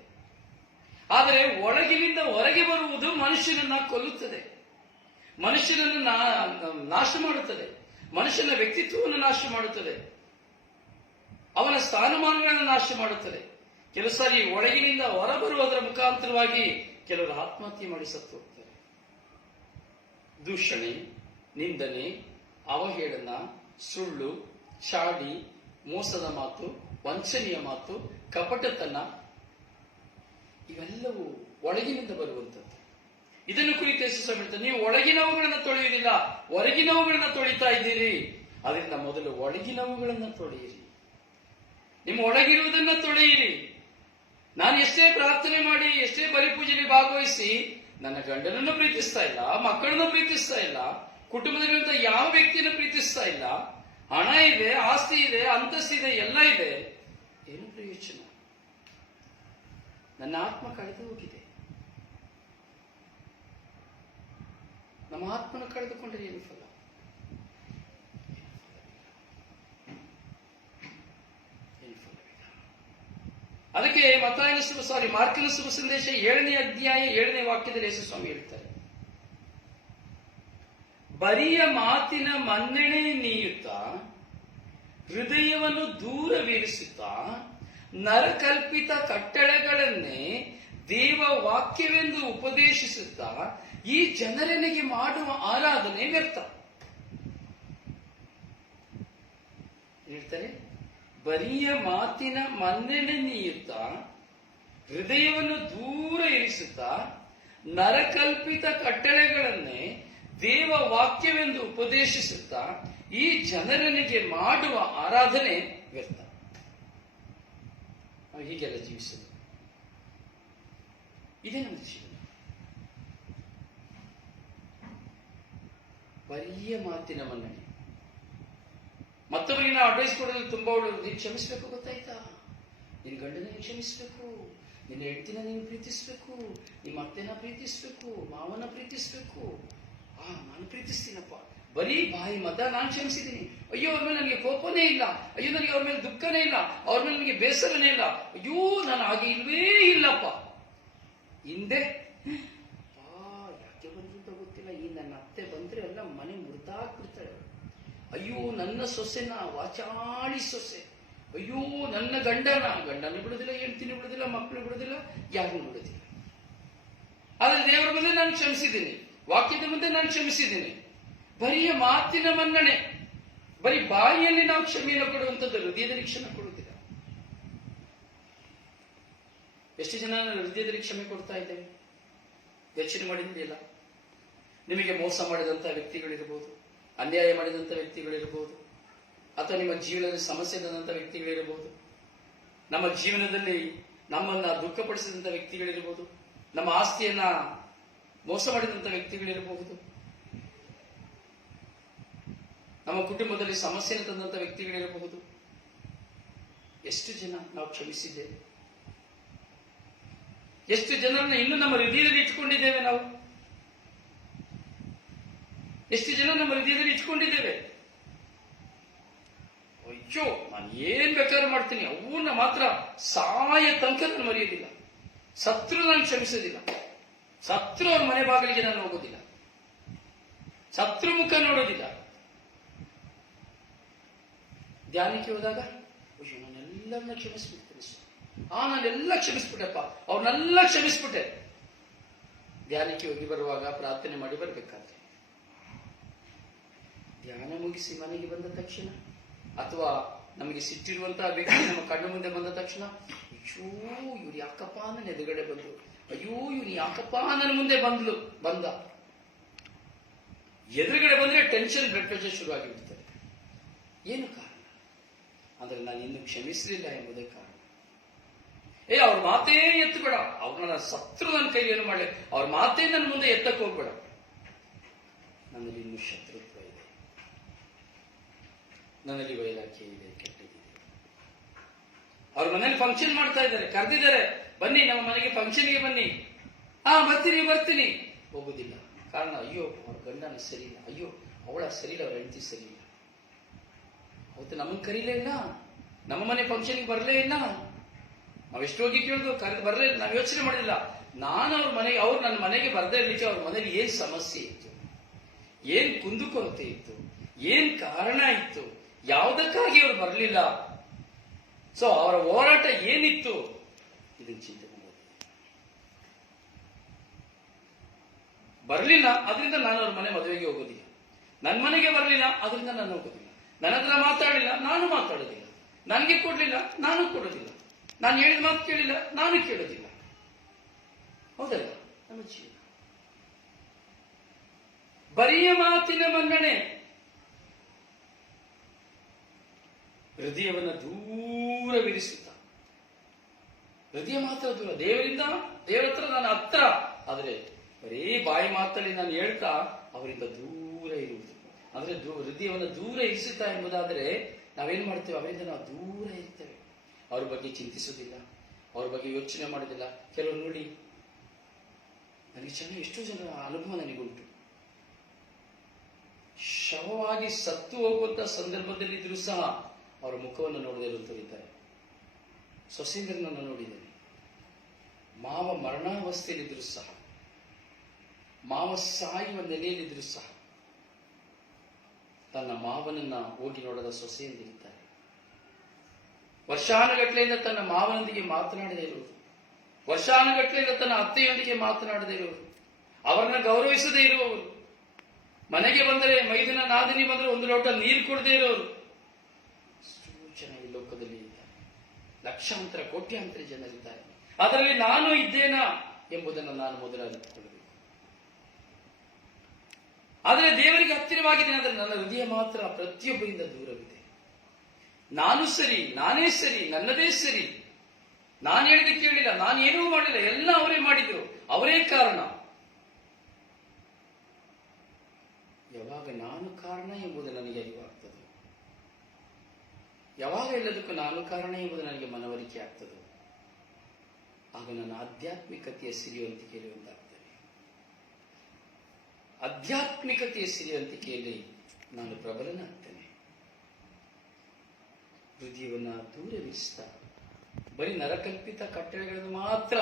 ಆದರೆ ಒಳಗಿನಿಂದ ಹೊರಗೆ ಬರುವುದು ಮನುಷ್ಯನನ್ನ ಕೊಲ್ಲುತ್ತದೆ, ಮನುಷ್ಯನನ್ನು ನಾಶ ಮಾಡುತ್ತದೆ, ಮನುಷ್ಯನ ವ್ಯಕ್ತಿತ್ವವನ್ನು ನಾಶ ಮಾಡುತ್ತದೆ, ಅವನ ಸ್ಥಾನಮಾನಗಳನ್ನು ನಾಶ ಮಾಡುತ್ತದೆ. ಕೆಲವು ಸಾರಿ ಒಳಗಿನಿಂದ ಹೊರಬರುವುದರ ಮುಖಾಂತರವಾಗಿ ಕೆಲವರು ಆತ್ಮಹತ್ಯೆ ಮಾಡಿ ಸತ್ತು ಹೋಗ್ತಾರೆ. ದೂಷಣೆ, ನಿಂದನೆ, ಅವಹೇಳನ, ಸುಳ್ಳು, ಚಾಡಿ, ಮೋಸದ ಮಾತು, ವಂಚನೆಯ ಮಾತು, ಕಪಟತನ, ಇವೆಲ್ಲವೂ ಒಳಗಿನಿಂದ ಬರುವಂತದ್ದು. ಇದನ್ನು ಕುರಿತು ಯೇಸು ಹೇಳ್ತಾರೆ, ನೀವು ಒಳಗಿನವುಗಳನ್ನ ತೊಳೆಯುವುದಿಲ್ಲ, ಹೊರಗಿನವುಗಳನ್ನ ತೊಳಿತಾ ಇದ್ದೀರಿ. ಅದರಿಂದ ಮೊದಲು ಒಳಗಿನವುಗಳನ್ನ ತೊಳೆಯಿರಿ, ನಿಮ್ಮ ಒಳಗಿರುವುದನ್ನ ತೊಳೆಯಿರಿ. ನಾನು ಎಷ್ಟೇ ಪ್ರಾರ್ಥನೆ ಮಾಡಿ, ಎಷ್ಟೇ ಬಲಿಪೂಜೆಯಲ್ಲಿ ಭಾಗವಹಿಸಿ ನನ್ನ ಗಂಡನನ್ನು ಪ್ರೀತಿಸ್ತಾ ಇಲ್ಲ, ಮಕ್ಕಳನ್ನು ಪ್ರೀತಿಸ್ತಾ ಇಲ್ಲ, ಕುಟುಂಬದಲ್ಲಿರುವಂತಹ ಯಾವ ವ್ಯಕ್ತಿಯನ್ನು ಪ್ರೀತಿಸ್ತಾ ಇಲ್ಲ, ಹಣ ಇದೆ, ಆಸ್ತಿ ಇದೆ, ಅಂತಸ್ತಿದೆ, ಎಲ್ಲ ಇದೆ, ಏನು ಪ್ರಯೋಜನ? ನನ್ನ ಆತ್ಮ ಕಳೆದು ಹೋಗಿದೆ. ನಮ್ಮ ಆತ್ಮನ ಕಳೆದುಕೊಂಡ್ರೆ ಏನು ಫಲ? ಅದಕ್ಕೆ ಮಾರ್ಕನ ಶುಭ ಸಂದೇಶ 7ನೇ ಅಧ್ಯಾಯ 7ನೇ ವಾಕ್ಯದಲ್ಲಿ ಯೇಸು ಸ್ವಾಮಿ ಹೇಳ್ತಾರೆ, ಬರಿಯ ಮಾತಿನ ಮನ್ನಣೆ ನೀಯುತ್ತಾ, ಹೃದಯವನ್ನು ದೂರವಿರಿಸುತ್ತಾ, ನರಕಲ್ಪಿತ ಕಟ್ಟಳೆಗಳನ್ನೇ ದೇವ ವಾಕ್ಯವೆಂದು ಉಪದೇಶಿಸುತ್ತಾ ಈ ಜನರನಿಗೆ ಮಾಡುವ ಆರಾಧನೆ ವ್ಯರ್ಥ. ಹೇಳ್ತಾರೆ, ಬರಿಯ ಮಾತಿನ ಮನ್ನಣೆ ನೀಯುತ್ತಾ ಹೃದಯವನ್ನು ದೂರ ಇರಿಸುತ್ತಾ ನರಕಲ್ಪಿತ ಕಟ್ಟಳೆಗಳನ್ನೇ ದೇವ ವಾಕ್ಯವೆಂದು ಉಪದೇಶಿಸುತ್ತಾ ಈ ಜನರನಿಗೆ ಮಾಡುವ ಆರಾಧನೆ ವ್ಯರ್ಥ. ನಾವು ಹೀಗೆಲ್ಲ ಜೀವಿಸೋದು, ಇದೇ ನಮ್ಮ ಜೀವನ. ಬರಿಯ ಮಾತಿನ ಮನ್ನಣೆ. ಮತ್ತೊಬ್ಬರಿಗೆ ನಾವು ಅಡ್ವೈಸ್ ಕೊಡೋದು ತುಂಬಾ ಒಳ್ಳೆಯದು. ನೀನು ಕ್ಷಮಿಸ್ಬೇಕು, ಗೊತ್ತಾಯ್ತಾ? ನಿನ್ನ ಗಂಡನ ನೀನು ಕ್ಷಮಿಸ್ಬೇಕು, ನಿನ್ನ ಹೆಂಡತಿನ ನೀನು ಪ್ರೀತಿಸ್ಬೇಕು, ನಿಮ್ಮ ಅತ್ತೆನ ಪ್ರೀತಿಸ್ಬೇಕು, ಮಾವನ ಪ್ರೀತಿಸ್ಬೇಕು. ನಾನು ಪ್ರೀತಿಸ್ತೀನಪ್ಪ. ಬರೀ ಬಾಯಿ ಮತ ನಾನು ಕ್ಷಮಿಸಿದ್ದೀನಿ. ಅಯ್ಯೋ, ಅವ್ರ ಮೇಲೆ ನನಗೆ ಕೋಪನೇ ಇಲ್ಲ, ಅಯ್ಯೋ ನನಗೆ ಅವ್ರ ಮೇಲೆ ದುಃಖನೇ ಇಲ್ಲ, ಅವ್ರ ಮೇಲೆ ನನಗೆ ಬೇಸರನೇ ಇಲ್ಲ, ಅಯ್ಯೋ ನಾನು ಹಾಗೆ ಇಲ್ವೇ ಇಲ್ಲಪ್ಪ. ಹಿಂದೆ ಯಾಕೆ ಬಂದ್ರು ಅಂತ ಗೊತ್ತಿಲ್ಲ, ಈ ನನ್ನ ಅತ್ತೆ ಬಂದ್ರೆ ಎಲ್ಲ ಮನೆ ಮುರಿದಾಕ್ಬಿಡ್ತಾಳೆ. ಅಯ್ಯೋ ನನ್ನ ಸೊಸೆನ ವಾಚಾಳಿ ಸೊಸೆ, ಅಯ್ಯೋ ನನ್ನ ಗಂಡನ ಬಿಡುದಿಲ್ಲ, ಹೆಂಡ್ತಿನ ಬಿಡುದಿಲ್ಲ, ಮಕ್ಕಳು ಬಿಡುದಿಲ್ಲ, ಯಾರನ್ನೂ ಬಿಡುದಿಲ್ಲ. ಆದ್ರೆ ದೇವರ ಮುಂದೆ ನಾನು ಕ್ಷಮಿಸಿದ್ದೀನಿ, ವಾಕ್ಯದ ಮುಂದೆ ನಾನು ಕ್ಷಮಿಸಿದ್ದೀನಿ. ಬರಿಯ ಮಾತಿನ ಮನ್ನಣೆ, ಬರೀ ಬಾಯಿಯಲ್ಲಿ ನಾವು ಕ್ಷಮೆಯನ್ನು ಕೊಡುವಂಥದ್ದು, ಹೃದಯದಲ್ಲಿ ಕ್ಷಮೆ ಕೊಡುವುದಿಲ್ಲ. ಎಷ್ಟು ಜನ ಹೃದಯದಲ್ಲಿ ಕ್ಷಮೆ ಕೊಡ್ತಾ ಇದ್ದೇವೆ? ಯೋಚನೆ ಮಾಡಿದ್ದಿಲ್ಲ. ನಿಮಗೆ ಮೋಸ ಮಾಡಿದಂತಹ ವ್ಯಕ್ತಿಗಳಿರ್ಬೋದು, ಅನ್ಯಾಯ ಮಾಡಿದಂಥ ವ್ಯಕ್ತಿಗಳಿರ್ಬೋದು, ಅಥವಾ ನಿಮ್ಮ ಜೀವನದಲ್ಲಿ ಸಮಸ್ಯೆ ತಂದಂಥ ವ್ಯಕ್ತಿಗಳಿರಬಹುದು, ನಮ್ಮ ಜೀವನದಲ್ಲಿ ನಮ್ಮನ್ನ ದುಃಖಪಡಿಸಿದಂಥ ವ್ಯಕ್ತಿಗಳಿರಬಹುದು, ನಮ್ಮ ಆಸ್ತಿಯನ್ನ ಮೋಸ ಮಾಡಿದಂಥ ವ್ಯಕ್ತಿಗಳಿರಬಹುದು, ನಮ್ಮ ಕುಟುಂಬದಲ್ಲಿ ಸಮಸ್ಯೆಯನ್ನು ತಂದಂಥ ವ್ಯಕ್ತಿಗಳಿರಬಹುದು. ಎಷ್ಟು ಜನ ನಾವು ಕ್ಷಮಿಸಿದ್ದೇವೆ? ಎಷ್ಟು ಜನರನ್ನ ಇನ್ನೂ ನಮ್ಮ ಹೃದಯದಲ್ಲಿ ಇಟ್ಕೊಂಡಿದ್ದೇವೆ ನಾವು? ಎಷ್ಟು ಜನ ನಮ್ಮ ಹೃದಯದಲ್ಲಿ ಇಟ್ಕೊಂಡಿದ್ದೇವೆ? ಅಯ್ಯೋ, ನಾನು ಏನ್ ಬೇಕಾದ್ರೂ ಮಾಡ್ತೀನಿ, ಅವನ್ನ ಮಾತ್ರ ಸಾಯ ತನಕ ನಾನು ಮರೆಯೋದಿಲ್ಲ, ಸತ್ರು ನಾನು ಕ್ಷಮಿಸೋದಿಲ್ಲ, ಸತ್ರು ಅವ್ರ ಮನೆ ಬಾಗಿಲಿಗೆ ನಾನು ಹೋಗೋದಿಲ್ಲ, ಸತ್ರು ಮುಖ ನೋಡೋದಿಲ್ಲ. ಧ್ಯಾನಕ್ಕೆ ಹೋದಾಗ ಅಯ್ಯೋ ನಾನೆಲ್ಲರನ್ನ ಕ್ಷಮಿಸ್ಬಿಡ್ತೀನಿ, ನಾನೆಲ್ಲ ಕ್ಷಮಿಸ್ಬಿಟ್ಟೆಪ್ಪ, ಅವ್ರನ್ನೆಲ್ಲ ಕ್ಷಮಿಸ್ಬಿಟ್ಟೆ. ಧ್ಯಾನಕ್ಕೆ ಹೋಗಿ ಬರುವಾಗ ಪ್ರಾರ್ಥನೆ ಮಾಡಿ ಬರ್ಬೇಕಾದ್ರೆ, ಧ್ಯಾನ ಮುಗಿಸಿ ಮನೆಗೆ ಬಂದ ತಕ್ಷಣ, ಅಥವಾ ನಮಗೆ ಸಿಟ್ಟಿರುವಂತಹ ವ್ಯಕ್ತಿ ನಮ್ಮ ಕಣ್ಣು ಮುಂದೆ ಬಂದ ತಕ್ಷಣ, ಅಯ್ಯೋ ಇವ್ರು ಯಾಕಪ್ಪ ನನ್ನ ಎದುರುಗಡೆ ಬಂದ್ರು, ಅಯ್ಯೋ ಇವ್ರು ಯಾಕಪ್ಪ ನನ್ನ ಮುಂದೆ ಬಂದ. ಎದುರುಗಡೆ ಬಂದ್ರೆ ಟೆನ್ಷನ್, ಬ್ಲಡ್ ಪ್ರೆಷರ್ ಶುರುವಾಗಿಬಿಡ್ತದೆ. ಏನು ಕಾರಣ? ಅಂದ್ರೆ ನಾನು ಇನ್ನು ಕ್ಷಮಿಸಲಿಲ್ಲ ಎಂಬುದೇ ಕಾರಣ. ಅವ್ರ ಮಾತೇ ಎತ್ತಬೇಡ, ಅವ್ರನ್ನ ಸತ್ರು ನನ್ನ ಕೈ ಏನು ಮಾಡಲಿ, ಅವ್ರ ಮಾತೇ ನನ್ನ ಮುಂದೆ ಎತ್ತಕ್ಕೆ ಹೋಗ್ಬೇಡ. ನನ್ನಲ್ಲಿ ಇನ್ನು ಶತ್ರುತ್ವ ಇದೆ, ನನ್ನಲ್ಲಿ ವೈರಾಗ್ಯ ಇದೆ, ಕೆಟ್ಟದಿದೆ. ಅವ್ರ ಮನೇಲಿ ಫಂಕ್ಷನ್ ಮಾಡ್ತಾ ಇದ್ದಾರೆ, ಕರೆದಿದ್ದಾರೆ, ಬನ್ನಿ ನಮ್ಮ ಮನೆಗೆ ಫಂಕ್ಷನ್ಗೆ ಬನ್ನಿ. ಬರ್ತೀನಿ, ಹೋಗುದಿಲ್ಲ. ಕಾರಣ, ಅಯ್ಯೋ ಅವ್ರ ಗಂಡನ ಸರಿ ಇಲ್ಲ, ಅಯ್ಯೋ ಅವಳ ಸರಿ ಇಲ್ಲ, ಅವ್ರ ಹೆಂಡತಿ ಸರಿ ಇಲ್ಲ. ಅವತ್ತು ನಮ್ಮನ್ನು ಕರೀಲೇ ಇಲ್ಲ, ನಮ್ಮ ಮನೆ ಫಂಕ್ಷನ್ಗೆ ಬರಲೇ ಇಲ್ಲ. ನಾವೆಷ್ಟು ಹೋಗಿ ಕೇಳಿದ್ರು, ಕರೆದು ಬರಲೇ ಇಲ್ಲ. ನಾವು ಯೋಚನೆ ಮಾಡಿಲ್ಲ, ನಾನು ಅವ್ರ ಮನೆಗೆ, ಅವ್ರು ನನ್ನ ಮನೆಗೆ ಬರದೇ ಇರ್ಲಿಕ್ಕೆ ಅವ್ರ ಮನೇಲಿ ಏನ್ ಸಮಸ್ಯೆ ಇತ್ತು, ಏನ್ ಕುಂದುಕೊರತೆ ಇತ್ತು, ಏನ್ ಕಾರಣ ಇತ್ತು, ಯಾವುದಕ್ಕಾಗಿ ಅವ್ರು ಬರಲಿಲ್ಲ, ಸೊ ಅವರ ಹೋರಾಟ ಏನಿತ್ತು, ಇದನ್ನು ಚಿಂತೆ ಮಾಡೋದು. ಬರಲಿಲ್ಲ, ಅದರಿಂದ ನಾನು ಅವ್ರ ಮನೆ ಮದುವೆಗೆ ಹೋಗೋದಿಲ್ಲ. ನನ್ನ ಮನೆಗೆ ಬರಲಿಲ್ಲ, ಅದರಿಂದ ನಾನು ಹೋಗೋದಿಲ್ಲ. ನನ್ನ ಹತ್ರ ಮಾತಾಡಲಿಲ್ಲ, ನಾನು ಮಾತಾಡೋದಿಲ್ಲ. ನನಗೆ ಕೊಡ್ಲಿಲ್ಲ, ನಾನು ಕೊಡೋದಿಲ್ಲ. ನಾನು ಹೇಳಿದ ಮಾತು ಕೇಳಿಲ್ಲ, ನಾನು ಕೇಳೋದಿಲ್ಲ. ಹೌದಲ್ಲ ನಮ್ಮ ಜೀವನ. ಬರಿಯ ಮಾತಿನ ಮನ್ನಣೆ, ಹೃದಯವನ್ನು ದೂರವಿರಿಸುತ್ತ. ಹೃದಯ ಮಾತ್ರ ದೂರ, ದೇವರ ಹತ್ರ ನಾನು ಹತ್ರ, ಆದರೆ ಬರೀ ಬಾಯಿ ಮಾತಲ್ಲಿ ನಾನು ಹೇಳ್ತಾ ಅವರಿಂದ ದೂರ ಇರುವುದು. ಅಂದ್ರೆ ಹೃದಯವನ್ನು ದೂರ ಇರಿಸುತ್ತಾ ಎಂಬುದಾದರೆ ನಾವೇನ್ ಮಾಡ್ತೇವೆ, ಅವರಿಂದ ನಾವು ದೂರ ಇರ್ತೇವೆ. ಅವ್ರ ಬಗ್ಗೆ ಚಿಂತಿಸುವುದಿಲ್ಲ, ಅವ್ರ ಬಗ್ಗೆ ಯೋಚನೆ ಮಾಡೋದಿಲ್ಲ. ಕೆಲವರು ನೋಡಿ, ನನಗೆ ಚೆನ್ನಾಗಿ ಎಷ್ಟೋ ಜನರ ಅನುಭವ ನನಗುಂಟು. ಶವವಾಗಿ ಸತ್ತು ಹೋಗುವಂತ ಸಂದರ್ಭದಲ್ಲಿದ್ದರೂ ಸಹ ಅವರ ಮುಖವನ್ನು ನೋಡದೇ ಇರುವಂತರಿದ್ದಾರೆ. ಸೊಸೆಂದ್ರನನ್ನು ನೋಡಿದ್ದೇನೆ, ಮಾವ ಮರಣಾವಸ್ಥೆಯಲ್ಲಿದ್ದರೂ ಸಹ, ಮಾವ ಸಾಯುವ ನೆಲೆಯಲ್ಲಿದ್ದರೂ ಸಹ ತನ್ನ ಮಾವನನ್ನ ಹೋಗಿ ನೋಡದ ಸೊಸೆಯಂದಿರುತ್ತಾರೆ. ವರ್ಷಾನುಗಟ್ಟಲೆಯಿಂದ ತನ್ನ ಮಾವನೊಂದಿಗೆ ಮಾತನಾಡದೇ ಇರುವುದು, ವರ್ಷಾನುಗಟ್ಟಲೆ ತನ್ನ ಅತ್ತೆಯೊಂದಿಗೆ ಮಾತನಾಡದೇ ಇರುವವರು, ಅವರನ್ನ ಗೌರವಿಸದೇ ಇರುವವರು, ಮನೆಗೆ ಬಂದರೆ ಮೈದಿನ ನಾದಿನಿ ಬಂದರೆ ಒಂದು ಲೋಟ ನೀರು ಕೊಡದೇ ಇರೋರು ಎಷ್ಟು ಜನ ಈ ಲೋಕದಲ್ಲಿ ಇದ್ದಾರೆ. ಲಕ್ಷಾಂತರ ಕೋಟ್ಯಾಂತರ ಜನರಿದ್ದಾರೆ. ಅದರಲ್ಲಿ ನಾನು ಇದ್ದೇನಾ ಎಂಬುದನ್ನು ನಾನು ಮೊದಲು ಅರಿತುಕೊಳ್ಳಬೇಕು. ಆದರೆ ದೇವರಿಗೆ ಹತ್ತಿರವಾಗಿದ್ದೇನೆ, ಆದರೆ ನನ್ನ ಹೃದಯ ಮಾತ್ರ ಪ್ರತಿಯೊಬ್ಬರಿಂದ ದೂರವಿದೆ. ನಾನು ಸರಿ, ನಾನೇ ಸರಿ, ನನ್ನದೇ ಸರಿ, ನಾನು ಹೇಳಿದ ಕೇಳಿಲ್ಲ, ನಾನು ಏನೂ ಮಾಡಿಲ್ಲ, ಎಲ್ಲ ಅವರೇ ಮಾಡಿದ್ರು, ಅವರೇ ಕಾರಣ. ಯಾವಾಗ ನಾನು ಕಾರಣ ಎಂಬುದು ನನಗೆ ಅರಿವಾಗ್ತದೆ, ಯಾವಾಗ ಎಲ್ಲದಕ್ಕೂ ನಾನು ಕಾರಣ ಎಂಬುದು ನನಗೆ ಮನವರಿಕೆ ಆಗ್ತದೆ, ಆಗ ನನ್ನ ಆಧ್ಯಾತ್ಮಿಕತೆಯ ಸಿರಿಯುವಂತಿಕೆಯಲ್ಲಿ ಒಂದಾಗ್ತದೆ. ಆಧ್ಯಾತ್ಮಿಕತೆಯ ಸಿರಿಯುವಂತಿಕೆಯಲ್ಲಿ ನಾನು ಪ್ರಬಲನಾಗ್ತೇನೆ. ಹೃದಯವನ್ನ ದೂರವಿರಿಸ್ತಾ ಬರೀ ನರಕಲ್ಪಿತ ಕಟ್ಟಳೆಗಳನ್ನು ಮಾತ್ರ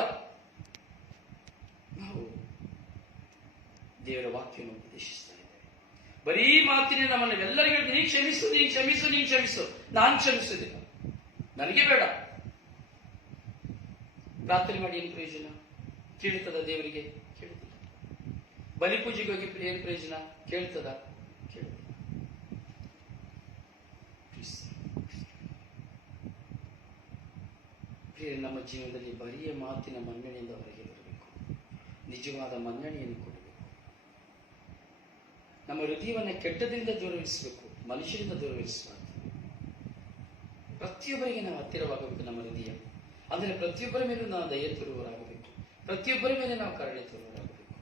ನಾವು ದೇವರ ವಾಕ್ಯವನ್ನು ಉಪದೇಶಿಸ್ತಾ ಇದ್ದೇವೆ. ಬರೀ ಮಾತಿನ ನಮ್ಮನ್ನೆಲ್ಲರಿಗೂ ನೀನು ಕ್ಷಮಿಸು, ನೀನು ಕ್ಷಮಿಸು, ನೀನು ಕ್ಷಮಿಸು. ನಾನು ಕ್ಷಮಿಸುವುದಿಲ್ಲ, ನನಗೆ ಬೇಡ. ಪ್ರಾರ್ಥನೆ ಮಾಡಿ ಏನು ಪ್ರಯೋಜನ? ಕೇಳ್ತದ ದೇವರಿಗೆ? ಕೇಳ್ತಿಲ್ಲ. ಬಲಿಪೂಜೆಗೆ ಹೋಗಿ ಏನು ಪ್ರಯೋಜನ? ಕೇಳ್ತದ? ಕೇಳ್ತಿಲ್ಲ. ನಮ್ಮ ಜೀವನದಲ್ಲಿ ಬರಿಯ ಮಾತಿನ ಮನ್ನಣೆಯಿಂದ ಹೊರಗೆ ಬರಬೇಕು, ನಿಜವಾದ ಮನ್ನಣೆಯನ್ನು ಕೊಡಬೇಕು. ನಮ್ಮ ಹೃದಯವನ್ನು ಕೆಟ್ಟದಿಂದ ದೂರವಿರಿಸಬೇಕು, ಮನುಷ್ಯರಿಂದ ದೂರವಿರಿಸಬಾರದು. ಪ್ರತಿಯೊಬ್ಬರಿಗೆ ನಾವು ಹತ್ತಿರವಾಗಬೇಕು. ನಮ್ಮ ಹೃದಯ ಅಂದರೆ ಪ್ರತಿಯೊಬ್ಬರ ಮೇಲೂ ನಾವು ದಯೆ ತೋರುವವರಾಗಬೇಕು, ಪ್ರತಿಯೊಬ್ಬರ ಮೇಲೆ ನಾವು ಕರುಣೆ ತೋರುವವರಾಗಬೇಕು,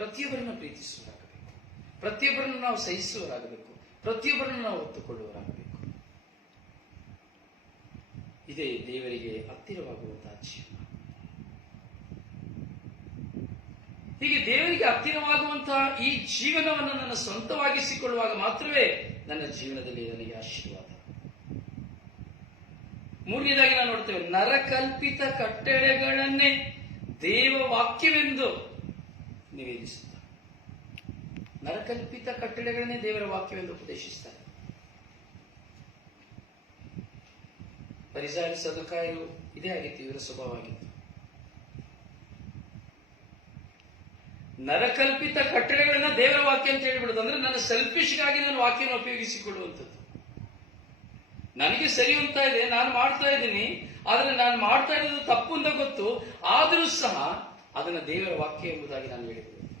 ಪ್ರತಿಯೊಬ್ಬರನ್ನು ಪ್ರೀತಿಸುವವರಾಗಬೇಕು, ಪ್ರತಿಯೊಬ್ಬರನ್ನು ನಾವು ಸಹಿಸುವವರಾಗಬೇಕು, ಪ್ರತಿಯೊಬ್ಬರನ್ನು ನಾವು ಒತ್ತುಕೊಳ್ಳುವವರಾಗಬೇಕು. ಇದೇ ದೇವರಿಗೆ ಹತ್ತಿರವಾಗುವಂತಹ ಜೀವನ. ಹೀಗೆ ದೇವರಿಗೆ ಹತ್ತಿರವಾಗುವಂತಹ ಈ ಜೀವನವನ್ನು ನನ್ನ ಸ್ವಂತವಾಗಿಸಿಕೊಳ್ಳುವಾಗ ಮಾತ್ರವೇ ನನ್ನ ಜೀವನದಲ್ಲಿ ನನಗೆ ಆಶೀರ್ವಾದ. ಮೂರನೇದಾಗಿ ನಾವು ನೋಡ್ತೇವೆ, ನರಕಲ್ಪಿತ ಕಟ್ಟಳೆಗಳನ್ನೇ ದೇವ ವಾಕ್ಯವೆಂದು ನಿವೇದಿಸುತ್ತಾರೆ. ನರಕಲ್ಪಿತ ಕಟ್ಟಳೆಗಳನ್ನೇ ದೇವರ ವಾಕ್ಯವೆಂದು ಉಪದೇಶಿಸ್ತಾರೆ. ಫರಿಸಾಯ ಸದುಕಾಯರು ಇದೇ ಆಗಿತ್ತು, ಇವರ ಸ್ವಭಾವವಾಗಿತ್ತು. ನರಕಲ್ಪಿತ ಕಟ್ಟಳೆಗಳನ್ನ ದೇವರ ವಾಕ್ಯ ಅಂತ ಹೇಳಿಬಿಡುದು. ಅಂದ್ರೆ ನನ್ನ ಸೆಲ್ಫಿಶ್ಗಾಗಿ ನಾನು ವಾಕ್ಯವನ್ನು ಉಪಯೋಗಿಸಿಕೊಳ್ಳುವಂಥದ್ದು. ನನಗೆ ಸರಿ ಅಂತ ಇದೆ, ನಾನು ಮಾಡ್ತಾ ಇದ್ದೀನಿ, ಆದ್ರೆ ನಾನು ಮಾಡ್ತಾ ಇರೋದು ತಪ್ಪು ಅಂತ ಗೊತ್ತು, ಆದರೂ ಸಹ ಅದನ್ನ ದೇವರ ವಾಕ್ಯ ಎಂಬುದಾಗಿ ನಾನು ಹೇಳಿಬಿಡುವುದು.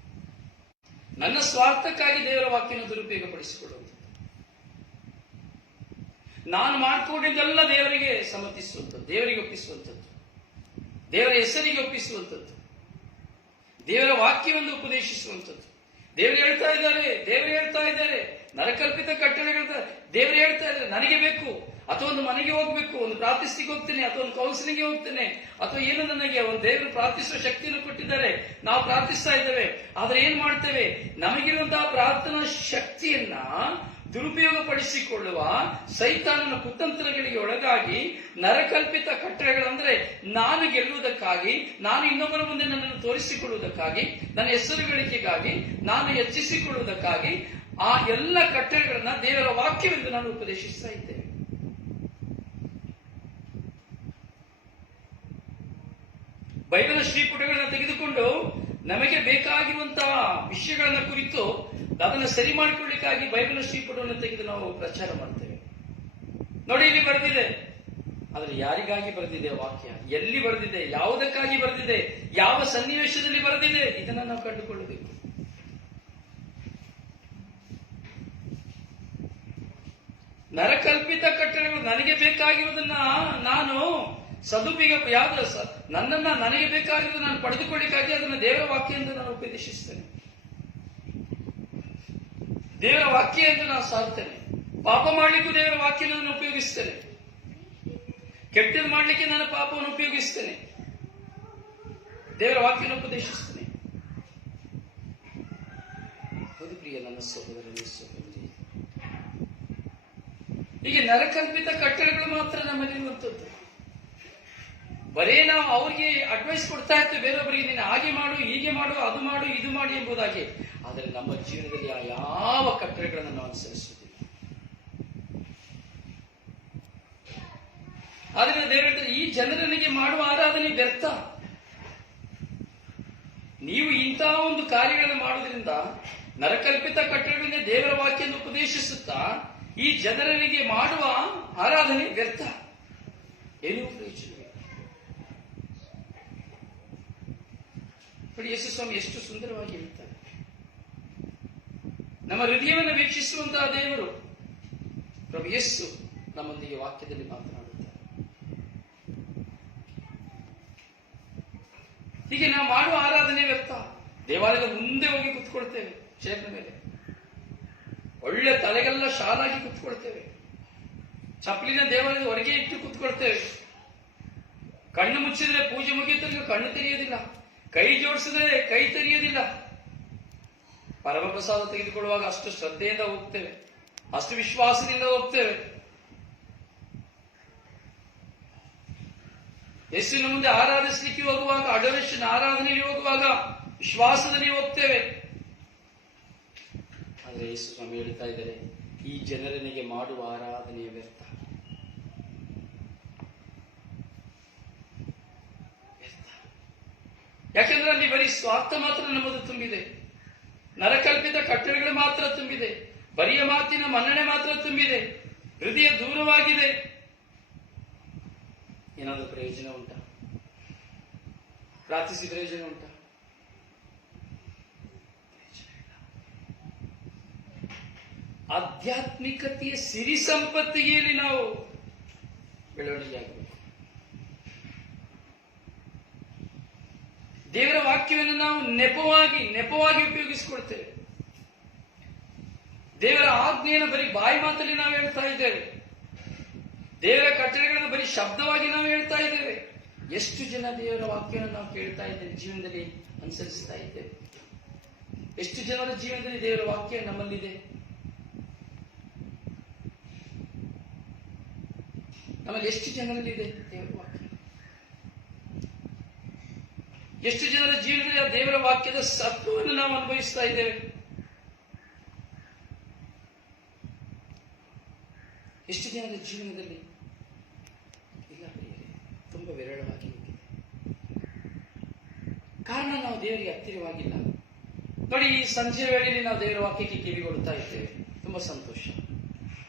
ನನ್ನ ಸ್ವಾರ್ಥಕ್ಕಾಗಿ ದೇವರ ವಾಕ್ಯವನ್ನು ದುರುಪಯೋಗಪಡಿಸಿಕೊಳ್ಳುವಂಥದ್ದು. ನಾನು ಮಾಡಿಕೊಂಡಿದ್ದೆಲ್ಲ ದೇವರಿಗೆ ಸಮರ್ಥಿಸುವಂಥದ್ದು, ದೇವರಿಗೆ ಒಪ್ಪಿಸುವಂಥದ್ದು, ದೇವರ ಹೆಸರಿಗೆ ಒಪ್ಪಿಸುವಂಥದ್ದು, ದೇವರ ವಾಕ್ಯವನ್ನು ಉಪದೇಶಿಸುವಂಥದ್ದು. ದೇವರು ಹೇಳ್ತಾ ಇದ್ದಾರೆ ನರಕಲ್ಪಿತ ಕಟ್ಟಳೆಗಳ ದೇವರು ಹೇಳ್ತಾ ಇದ್ದಾರೆ ನನಗೆ ಬೇಕು, ಅಥವಾ ಒಂದು ಮನೆಗೆ ಹೋಗ್ಬೇಕು, ಒಂದು ಪ್ರಾರ್ಥಿಸ್ಲಿಕ್ಕೆ ಹೋಗ್ತೇನೆ, ಅಥವಾ ಒಂದು ಕೌನ್ಸಿಲಿಂಗ್ಗೆ ಹೋಗ್ತೇನೆ, ಅಥವಾ ಏನು ನನಗೆ ಒಂದು ದೇವರು ಪ್ರಾರ್ಥಿಸುವ ಶಕ್ತಿಯನ್ನು ಕೊಟ್ಟಿದ್ದಾರೆ, ನಾವು ಪ್ರಾರ್ಥಿಸ್ತಾ ಇದ್ದೇವೆ. ಆದ್ರೆ ಏನ್ ಮಾಡ್ತೇವೆ? ನಮಗಿರುವಂತಹ ಪ್ರಾರ್ಥನಾ ಶಕ್ತಿಯನ್ನ ದುರುಪಯೋಗ ಪಡಿಸಿಕೊಳ್ಳುವ ಸೈತಾನನ ಕುತಂತ್ರಗಳಿಗೆ ಒಳಗಾಗಿ ನರಕಲ್ಪಿತ ಕಟ್ಟಳೆಗಳಂದ್ರೆ ನಾನು ಗೆಲ್ಲುವುದಕ್ಕಾಗಿ, ನಾನು ಇನ್ನೊಬ್ಬರ ಮುಂದೆ ನನ್ನನ್ನು ತೋರಿಸಿಕೊಳ್ಳುವುದಕ್ಕಾಗಿ, ನನ್ನ ಹೆಸರು ಗಳಿಕೆಗಾಗಿ, ನಾನು ಹೆಚ್ಚಿಸಿಕೊಳ್ಳುವುದಕ್ಕಾಗಿ ಆ ಎಲ್ಲ ಕಟ್ಟಳೆಗಳನ್ನ ದೇವರ ವಾಕ್ಯವೆಂದು ನಾನು ಉಪದೇಶಿಸ್ತಾ ಇದ್ದೇವೆ. ಬೈಬಲ್ ಶ್ರೀಪುಟಗಳನ್ನ ತೆಗೆದುಕೊಂಡು ನಮಗೆ ಬೇಕಾಗಿರುವಂತಹ ವಿಷಯಗಳನ್ನ ಕುರಿತು ಅದನ್ನು ಸರಿ ಮಾಡಿಕೊಳ್ಳಿಕ್ಕಾಗಿ ಬೈಬಲ್ ಶ್ರೀಪುಟವನ್ನು ತೆಗೆದು ನಾವು ಪ್ರಚಾರ ಮಾಡ್ತೇವೆ. ನೋಡಿ, ಇಲ್ಲಿ ಬರೆದಿದೆ, ಆದರೆ ಯಾರಿಗಾಗಿ ಬರೆದಿದೆ ವಾಕ್ಯ, ಎಲ್ಲಿ ಬರೆದಿದೆ, ಯಾವುದಕ್ಕಾಗಿ ಬರೆದಿದೆ, ಯಾವ ಸನ್ನಿವೇಶದಲ್ಲಿ ಬರೆದಿದೆ, ಇದನ್ನ ನಾವು ಕಂಡುಕೊಳ್ಳಬೇಕು. ನರಕಲ್ಪಿತ ಕಟ್ಟಳೆಗಳು ನನಗೆ ಬೇಕಾಗಿರುವುದನ್ನ ನಾನು ಸದುಪಯೋಗ ಯಾವ್ದು ನನ್ನನ್ನ ನನಗೆ ಬೇಕಾಗಿರೋದು ನಾನು ಪಡೆದುಕೊಳ್ಳಿಕ್ಕಾಗಿ ಅದನ್ನ ದೇವರ ವಾಕ್ಯ ಎಂದು ನಾನು ಉಪದೇಶಿಸ್ತೇನೆ, ದೇವರ ವಾಕ್ಯ ಎಂದು ನಾನು ಸಾರ್ತೇನೆ. ಪಾಪ ಮಾಡ್ಲಿಕ್ಕೂ ದೇವರ ವಾಕ್ಯ ನಾನು ಉಪಯೋಗಿಸ್ತೇನೆ, ಕೆಟ್ಟದ್ದು ಮಾಡ್ಲಿಕ್ಕೆ ನಾನು ಪಾಪವನ್ನು ಉಪಯೋಗಿಸ್ತೇನೆ, ದೇವರ ವಾಕ್ಯನ ಉಪದೇಶಿಸ್ತೇನೆ. ಹೌದು ಪ್ರಿಯ ನನ್ನ ಸಹೋದರನೇ ಸಹೋದರಿ, ಹೀಗೆ ನರಕಲ್ಪಿತ ಕಟ್ಟಳೆಗಳು ಮಾತ್ರ ನಮ್ಮಲ್ಲಿರುವಂಥದ್ದು. ಬರೇ ನಾವು ಅವ್ರಿಗೆ ಅಡ್ವೈಸ್ ಕೊಡ್ತಾ ಇರ್ತೇವೆ ಬೇರೊಬ್ಬರಿಗೆ, ನೀನು ಹಾಗೆ ಮಾಡು, ಹೀಗೆ ಮಾಡು, ಅದು ಮಾಡು, ಇದು ಮಾಡಿ ಎಂಬುದಾಗಿ. ಆದರೆ ನಮ್ಮ ಜೀವನದಲ್ಲಿ ಆ ಯಾವ ಕಟ್ಟಳೆಗಳನ್ನು ನಾವು ಅನುಸರಿಸುವುದಿಲ್ಲ. ಆದ್ರೆ ದೇವರ ಈ ಜನರನಿಗೆ ಮಾಡುವ ಆರಾಧನೆ ವ್ಯರ್ಥ, ನೀವು ಇಂತಹ ಒಂದು ಕಾರ್ಯಗಳನ್ನು ಮಾಡುವುದರಿಂದ ನರಕಲ್ಪಿತ ಕಟ್ಟಡಗಳನ್ನೇ ದೇವರ ವಾಕ್ಯವನ್ನು ಉಪದೇಶಿಸುತ್ತಾ ಈ ಜನರಿಗೆ ಮಾಡುವ ಆರಾಧನೆ ವ್ಯರ್ಥ, ಏನೂ ಪ್ರಯೋಜನವಿಲ್ಲ. ನೋಡಿ, ಯೇಸು ಸ್ವಾಮಿ ಎಷ್ಟು ಸುಂದರವಾಗಿ ಹೇಳ್ತಾರೆ. ನಮ್ಮ ಹೃದಯವನ್ನು ವೀಕ್ಷಿಸುವಂತಹ ದೇವರು ಪ್ರಭು ಯೇಸು ನಮ್ಮೊಂದಿಗೆ ವಾಕ್ಯದಲ್ಲಿ ಮಾತನಾಡುತ್ತಾರೆ. ಹೀಗೆ ನಾವು ಮಾಡುವ ಆರಾಧನೆ ವ್ಯರ್ಥ. ದೇವಾಲಯದ ಮುಂದೆ ಹೋಗಿ ಕುತ್ಕೊಳ್ತೇವೆ, ಚೇರ್ನ ಮೇಲೆ ಒಳ್ಳೆ ತಲೆಗೆಲ್ಲ ಶಾಲಾಗಿ ಕುತ್ಕೊಳ್ತೇವೆ, ಚಪ್ಪಲಿನ ದೇವಾಲಯದ ಹೊರಗೆ ಇಟ್ಟು ಕುತ್ಕೊಳ್ತೇವೆ. ಕಣ್ಣು ಮುಚ್ಚಿದ್ರೆ ಪೂಜೆ ಮುಗಿಯುತ್ತಲ್ಲ ಕಣ್ಣು ತೆರೆಯುವುದಿಲ್ಲ, ಕೈ ಜೋಡಿಸಿದ್ರೆ ಕೈ ತೆರೆಯುವುದಿಲ್ಲ. ಪರಮಪ್ರಸಾದ ತೆಗೆದುಕೊಳ್ಳುವಾಗ ಅಷ್ಟು ಶ್ರದ್ಧೆಯಿಂದ ಹೋಗ್ತೇವೆ, ಅಷ್ಟು ವಿಶ್ವಾಸದಿಂದ ಹೋಗ್ತೇವೆ. ಯೇಸುವಿನ ಮುಂದೆ ಆರಾಧಿಸಲಿಕ್ಕೆ ಹೋಗುವಾಗ, ಅಡೋರೇಷನ್ ಆರಾಧನೆಗೆ ಹೋಗುವಾಗ ವಿಶ್ವಾಸದಲ್ಲಿ ಹೋಗ್ತೇವೆ. ಆದರೆ ಯೇಸು ಸ್ವಾಮಿ ಹೇಳ್ತಾ ಇದ್ದಾರೆ, ಈ ಜನರನಿಗೆ ಮಾಡುವ ಆರಾಧನೆಯ ವ್ಯರ್ಥ. ಯಾಕೆಂದ್ರೆ ಅಲ್ಲಿ ಬರೀ ಸ್ವಾರ್ಥ ಮಾತ್ರ ನಮ್ಮದು ತುಂಬಿದೆ, ನರಕಲ್ಪಿತ ಕಟ್ಟಡಗಳು ಮಾತ್ರ ತುಂಬಿದೆ, ಬರಿಯ ಮಾತಿನ ಮನ್ನಣೆ ಮಾತ್ರ ತುಂಬಿದೆ, ಹೃದಯ ದೂರವಾಗಿದೆ. ಏನಾದರೂ ಪ್ರಯೋಜನ ಉಂಟಾ? ಪ್ರಾರ್ಥಿಸಿ ಪ್ರಯೋಜನ ಉಂಟಾ? ಆಧ್ಯಾತ್ಮಿಕತೆಯ ಸಿರಿ ಸಂಪತ್ತಿಗೆಯಲ್ಲಿ ನಾವು ಬೆಳವಣಿಗೆ ಆಗಬೇಕು. ದೇವರ ವಾಕ್ಯವನ್ನು ನಾವು ನೆಪವಾಗಿ ಉಪಯೋಗಿಸಿಕೊಳ್ತೇವೆ. ದೇವರ ಆಜ್ಞೆಯನ್ನು ಬರೀ ಬಾಯಿ ಮಾತಲ್ಲಿ ನಾವು ಹೇಳ್ತಾ ಇದ್ದೇವೆ, ದೇವರ ಕಟ್ಟಳೆಗಳನ್ನು ಬರೀ ಶಬ್ದವಾಗಿ ನಾವು ಹೇಳ್ತಾ ಇದ್ದೇವೆ. ಎಷ್ಟು ಜನ ದೇವರ ವಾಕ್ಯವನ್ನು ನಾವು ಕೇಳ್ತಾ ಇದ್ದೇವೆ, ಜೀವನದಲ್ಲಿ ಅನುಸರಿಸ್ತಾ ಇದ್ದೇವೆ? ಎಷ್ಟು ಜನರ ಜೀವನದಲ್ಲಿ ದೇವರ ವಾಕ್ಯ ನಮ್ಮಲ್ಲಿದೆ? ನಮ್ಮಲ್ಲಿ ಎಷ್ಟು ಜನರಲ್ಲಿದೆ ದೇವರ ವಾಕ್ಯ? ಎಷ್ಟು ಜನರ ಜೀವನದಲ್ಲಿ ಆ ದೇವರ ವಾಕ್ಯದ ಸತ್ವವನ್ನು ನಾವು ಅನುಭವಿಸ್ತಾ ಇದ್ದೇವೆ? ಎಷ್ಟು ಜನರ ಜೀವನದಲ್ಲಿ ಇಲ್ಲ, ತುಂಬಾ ವಿರಳವಾಗಿ ಹೋಗಿದೆ. ಕಾರಣ ನಾವು ದೇವರಿಗೆ ಹತ್ತಿರವಾಗಿಲ್ಲ. ನೋಡಿ, ಈ ಸಂಜೆ ವೇಳೆಯಲ್ಲಿ ನಾವು ದೇವರ ವಾಕ್ಯಕ್ಕೆ ಕಿವಿಗೊಡ್ತಾ ಇದ್ದೇವೆ, ತುಂಬಾ ಸಂತೋಷ.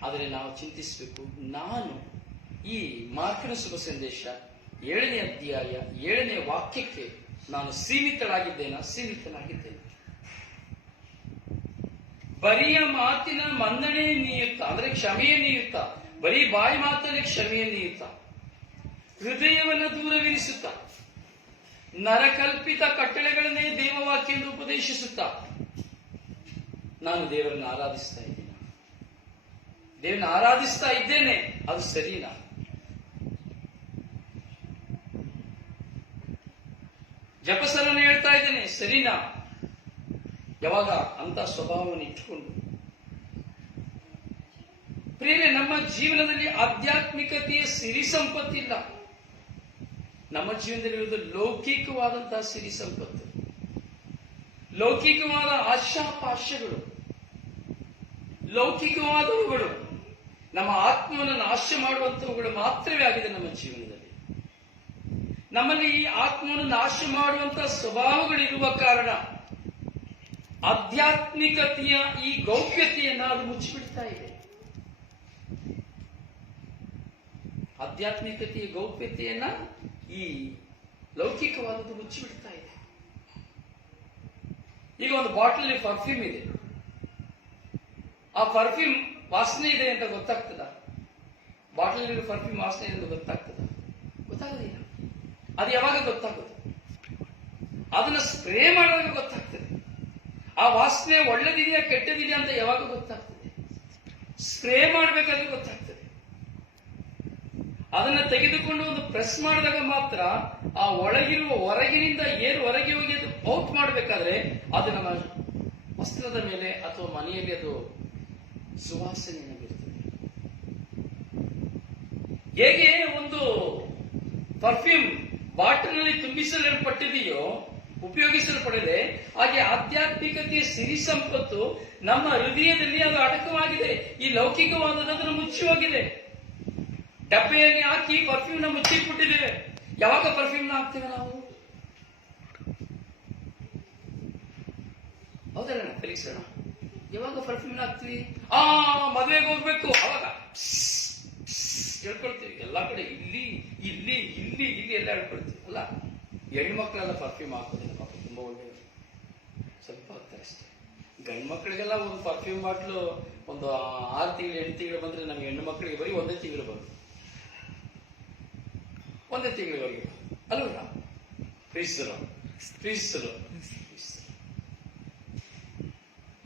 ಆದರೆ ನಾವು ಚಿಂತಿಸಬೇಕು, ನಾನು ಈ ಮಾರ್ಕನ ಶುಭ ಸಂದೇಶ 7ನೇ ಅಧ್ಯಾಯ 7ನೇ ವಾಕ್ಯಕ್ಕೆ ನಾನು ಸೀಮಿತನಾಗಿದ್ದೇನೆ. ಬರಿಯ ಮಾತಿನ ಮನ್ನಣೆ ನೀಯುತ್ತ, ಅಂದ್ರೆ ಕ್ಷಮೆಯ ನೀಯುತ್ತ, ಬರೀ ಬಾಯಿ ಮಾತಲ್ಲಿ ಕ್ಷಮೆಯ ನೀಯುತ್ತ, ಹೃದಯವನ್ನು ದೂರವಿರಿಸುತ್ತ, ನರಕಲ್ಪಿತ ಕಟ್ಟಳೆಗಳನ್ನೇ ದೇವವಾಕ್ಯ ಎಂದು ಉಪದೇಶಿಸುತ್ತ ನಾನು ದೇವರನ್ನು ಆರಾಧಿಸ್ತಾ ಇದ್ದೇನೆ. ದೇವರನ್ನು ಆರಾಧಿಸ್ತಾ ಇದ್ದೇನೆ, ಅದು ಸರಿನಾ? ಜಪಸರನ್ನು ಹೇಳ್ತಾ ಇದ್ದೇನೆ, ಸರಿನಾ? ಯಾವಾಗ ಅಂತ ಸ್ವಭಾವವನ್ನು ಇಟ್ಟುಕೊಂಡು ಪ್ರೇರೆ ನಮ್ಮ ಜೀವನದಲ್ಲಿ ಆಧ್ಯಾತ್ಮಿಕತೆಯ ಸಿರಿ ಸಂಪತ್ತಿಲ್ಲ. ನಮ್ಮ ಜೀವನದಲ್ಲಿರುವುದು ಲೌಕಿಕವಾದಂತಹ ಸಿರಿ ಸಂಪತ್ತು, ಲೌಕಿಕವಾದ ಆಶಾಪಾಶಗಳು, ಲೌಕಿಕವಾದವುಗಳು ನಮ್ಮ ಆತ್ಮವನ್ನು ನಾಶ ಮಾಡುವಂತವುಗಳು ಮಾತ್ರವೇ ಆಗಿದೆ ನಮ್ಮ ಜೀವನದಲ್ಲಿ. ನಮ್ಮಲ್ಲಿ ಈ ಆತ್ಮವನ್ನು ನಾಶ ಮಾಡುವಂತಹ ಸ್ವಭಾವಗಳಿರುವ ಕಾರಣ ಆಧ್ಯಾತ್ಮಿಕತೆಯ ಈ ಗೌಪ್ಯತೆಯನ್ನು ಅದು ಮುಚ್ಚಿಬಿಡ್ತಾ ಇದೆ. ಆಧ್ಯಾತ್ಮಿಕತೆಯ ಗೌಪ್ಯತೆಯನ್ನ ಈ ಲೌಕಿಕವಾದದ್ದು ಮುಚ್ಚಿಬಿಡ್ತಾ ಇದೆ. ಈಗ ಒಂದು ಬಾಟಲ್ ಪರ್ಫ್ಯೂಮ್ ಇದೆ, ಆ ಪರ್ಫ್ಯೂಮ್ ವಾಸನೆ ಇದೆ ಅಂತ ಗೊತ್ತಾಗ್ತದ? ಬಾಟಲ್ ಪರ್ಫ್ಯೂಮ್ ವಾಸನೆ ಇದೆ ಅಂತ ಗೊತ್ತಾಗ್ತದ? ಗೊತ್ತಾಗೋದಿಲ್ಲ. ಅದು ಯಾವಾಗ ಗೊತ್ತಾಗುತ್ತೆ? ಅದನ್ನ ಸ್ಪ್ರೇ ಮಾಡುವಾಗ ಗೊತ್ತಾಗ್ತದೆ. ಆ ವಾಸನೆ ಒಳ್ಳೆದಿದೆಯಾ ಕೆಟ್ಟದಿದೆಯಾ ಅಂತ ಯಾವಾಗ ಗೊತ್ತಾಗ್ತದೆ? ಸ್ಪ್ರೇ ಮಾಡಬೇಕಾದ್ರೆ ಗೊತ್ತಾಗ್ತದೆ. ಅದನ್ನ ತೆಗೆದುಕೊಂಡು ಒಂದು ಪ್ರೆಸ್ ಮಾಡಿದಾಗ ಮಾತ್ರ ಆ ಒಳಗಿರುವ ಹೊರಗಿನಿಂದ ಏನು ಹೊರಗೆ ಹೋಗಿ ಅದು ಔಟ್ ಮಾಡಬೇಕಾದ್ರೆ ಅದು ನಮ್ಮ ವಸ್ತ್ರದ ಮೇಲೆ ಅಥವಾ ಮನೆಯಲ್ಲಿ ಅದು ಸುವಾಸನೆಯಾಗಿರ್ತದೆ. ಹೇಗೆ ಒಂದು ಪರ್ಫ್ಯೂಮ್ ಬಾಟಲ್ನಲ್ಲಿ ತುಂಬಿಸಲ್ಪಟ್ಟಿದೆಯೋ, ಉಪಯೋಗಿಸಲ್ಪಡದೆ, ಹಾಗೆ ಆಧ್ಯಾತ್ಮಿಕತೆಯ ಸಿರಿ ಸಂಪತ್ತು ನಮ್ಮ ಹೃದಯದಲ್ಲಿ ಅದು ಅಡಕವಾಗಿದೆ. ಈ ಲೌಕಿಕವಾದದನ್ನು ಮುಚ್ಚಿ ಹೋಗಿದೆ. ಡಬ್ಬೆಯಲ್ಲಿ ಹಾಕಿ ಪರ್ಫ್ಯೂಮ್ ನ ಮುಚ್ಚಿಟ್ಬಿಟ್ಟಿದ್ದೇವೆ. ಯಾವಾಗ ಪರ್ಫ್ಯೂಮ್ ನ ಹಾಕ್ತೇವೆ ನಾವು? ಹೌದಲ್ಲ ಫೆಲಿಕ್ಸ್ ಅಣ್ಣ? ಯಾವಾಗ ಪರ್ಫ್ಯೂಮ್ ಹಾಕ್ತಿವಿ? ಮದುವೆಗೆ ಹೋಗ್ಬೇಕು ಅವಾಗ ಹೇಳ್ಕೊಳ್ತೀವಿ. ಎಲ್ಲಾ ಕಡೆ ಇಲ್ಲಿ ಇಲ್ಲಿ ಇಲ್ಲಿ ಇಲ್ಲಿ ಎಲ್ಲ ಹೇಳ್ಕೊಳ್ತೀವಿ ಅಲ್ಲ. ಹೆಣ್ಮಕ್ಳೆಲ್ಲ ಪರ್ಫ್ಯೂಮ್ ಹಾಕೋದಿಲ್ಲ ಪಾಪ, ತುಂಬಾ ಒಳ್ಳೆಯವರು, ಸ್ವಲ್ಪ ಹಾಕ್ತಾರೆ ಅಷ್ಟೇ. ಗಂಡು ಮಕ್ಕಳಿಗೆಲ್ಲ ಒಂದು ಪರ್ಫ್ಯೂಮ್ ಬಾಟ್ಲು ಒಂದು 6 ತಿಂಗಳು 8 ತಿಂಗಳು ಬಂದ್ರೆ, ನಮ್ಗೆ ಹೆಣ್ಣು ಮಕ್ಕಳಿಗೆ ಬರೀ 1 ತಿಂಗಳು ಬರುತ್ತೆ. 1 ತಿಂಗಳಿವರೆಗೆ ಅಲ್ವಲ್ಲ? ಪ್ರೀತಿಸರು.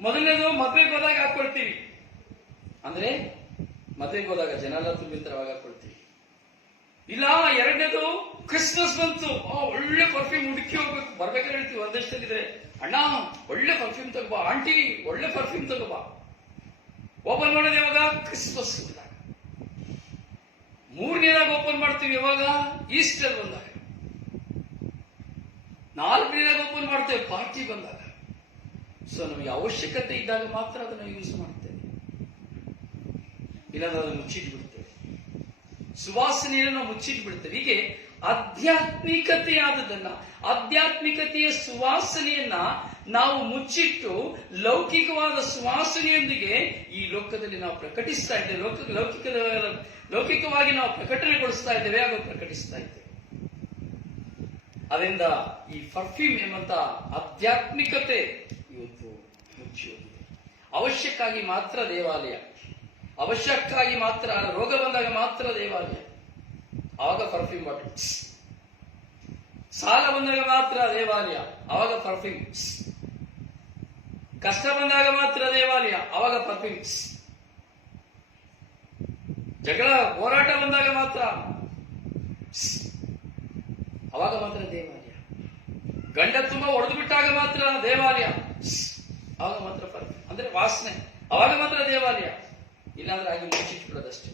ಮೊದಲನೇದು ಮದ್ವೆಗೆ ಹೋದಾಗ ಹಾಕೊಳ್ತೀವಿ, ಅಂದ್ರೆ ಮದ್ವೆಗೆ ಹೋದಾಗ ಜನ ಎಲ್ಲ ತುಂಬಿರ್ತಾರವಾಗ ಹಾಕೊಳ್ತೀವಿ. ಇಲ್ಲ ಎರಡನೇದು ಕ್ರಿಸ್ಮಸ್ ಬಂತು, ಒಳ್ಳೆ ಪರ್ಫ್ಯೂಮ್ ಹುಡುಕಿ ಹೋಗ್ಬೇಕು, ಬರ್ಬೇಕಾದ್ರೆ ಹೇಳ್ತೀವಿ ಒಂದಷ್ಟಲ್ಲಿದ್ರೆ, ಅಣ್ಣ ಒಳ್ಳೆ ಪರ್ಫ್ಯೂಮ್ ತಗೋಬಾ, ಆಂಟಿ ಒಳ್ಳೆ ಪರ್ಫ್ಯೂಮ್ ತಗೋಬಾ. ಓಪನ್ ಮಾಡೋದು ಯಾವಾಗ? ಕ್ರಿಸ್ಮಸ್ ಬಂದಾಗ. 3ನೇದಾಗ ಓಪನ್ ಮಾಡ್ತೀವಿ ಯಾವಾಗ? ಈಸ್ಟರ್ ಬಂದಾಗ. 4ನೇದಾಗ ಓಪನ್ ಮಾಡ್ತೇವೆ ಪಾರ್ಟಿ ಬಂದಾಗ. ಸೊ ನಮಗೆ ಅವಶ್ಯಕತೆ ಇದ್ದಾಗ ಮಾತ್ರ ಅದನ್ನು ಯೂಸ್ ಮಾಡ್ತೇವೆ, ಇಲ್ಲಾಂದ್ರೆ ಅದನ್ನು ಮುಚ್ಚಿಟ್ಬಿಡ್ತೇವೆ. ಸುವಾಸನೆಯನ್ನು ನಾವು ಮುಚ್ಚಿಟ್ಬಿಡ್ತೇವೆ. ಹೀಗೆ ಆಧ್ಯಾತ್ಮಿಕತೆಯಾದದನ್ನ, ಆಧ್ಯಾತ್ಮಿಕತೆಯ ಸುವಾಸನೆಯನ್ನ ನಾವು ಮುಚ್ಚಿಟ್ಟು ಲೌಕಿಕವಾದ ಸುವಾಸನೆಯೊಂದಿಗೆ ಈ ಲೋಕದಲ್ಲಿ ನಾವು ಪ್ರಕಟಿಸ್ತಾ ಇದ್ದೇವೆ. ಲೌಕಿಕವಾಗಿ ನಾವು ಪ್ರಕಟಣೆಗೊಳಿಸ್ತಾ ಇದ್ದೇವೆ, ಹಾಗೂ ಪ್ರಕಟಿಸ್ತಾ ಇದ್ದೇವೆ. ಅದರಿಂದ ಈ ಪರ್ಫ್ಯೂಮ್ ಎಂಬಂತ ಆಧ್ಯಾತ್ಮಿಕತೆ ಇವತ್ತು ಮುಚ್ಚಿ ಹೋಗಿದೆ. ಅವಶ್ಯಕ್ಕಾಗಿ ಮಾತ್ರ ದೇವಾಲಯ, ಅವಶ್ಯಕ್ಕಾಗಿ ಮಾತ್ರ, ರೋಗ ಬಂದಾಗ ಮಾತ್ರ ದೇವಾಲಯ, ಆವಾಗ ಪರ್ಫ್ಯೂಮ್ ಬಾಟಲ್. ಸಾಲ ಬಂದಾಗ ಮಾತ್ರ ದೇವಾಲಯ, ಆವಾಗ ಪರ್ಫ್ಯೂಮ್. ಕಷ್ಟ ಬಂದಾಗ ಮಾತ್ರ ದೇವಾಲಯ, ಆವಾಗ ಪರ್ಫ್ಯೂಮ್. ಜಗಳ ಹೋರಾಟ ಬಂದಾಗ ಮಾತ್ರ, ಅವಾಗ ಮಾತ್ರ ದೇವಾಲಯ. ಗಂಡ ತುಂಬಾ ಹೊಡೆದು ಬಿಟ್ಟಾಗ ಮಾತ್ರ ದೇವಾಲಯ, ಆವಾಗ ಮಾತ್ರ ಪರ್ಫ್ಯೂಮ್, ಅಂದ್ರೆ ವಾಸನೆ, ಅವಾಗ ಮಾತ್ರ ದೇವಾಲಯ. ಇಲ್ಲಾಂದ್ರೆ ಹಾಗೆ ಮುಚ್ಚಿಟ್ಬಿಡೋದಷ್ಟೇ.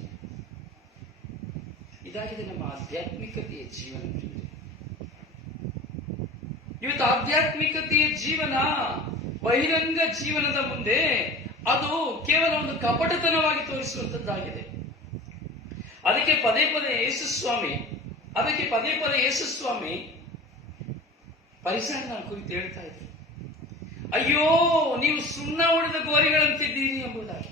ಇದಾಗಿದೆ ನಮ್ಮ ಆಧ್ಯಾತ್ಮಿಕತೆಯ ಜೀವನ. ಇವತ್ತು ಆಧ್ಯಾತ್ಮಿಕತೆಯ ಜೀವನ ಬಹಿರಂಗ ಜೀವನದ ಮುಂದೆ ಅದು ಕೇವಲ ಒಂದು ಕಪಟತನವಾಗಿ ತೋರಿಸುವಂತದ್ದಾಗಿದೆ. ಅದಕ್ಕೆ ಪದೇ ಪದೇ ಯೇಸು ಸ್ವಾಮಿ ಪರಿಸರನ ಕುರಿತು ಹೇಳ್ತಾ ಇದ್ರು, ಅಯ್ಯೋ ನೀವು ಸುಣ್ಣ ಹೊಡೆದ ಗೋರಿಗಳಂತಿದ್ದೀರಿ ಎಂಬುದಾಗಿ.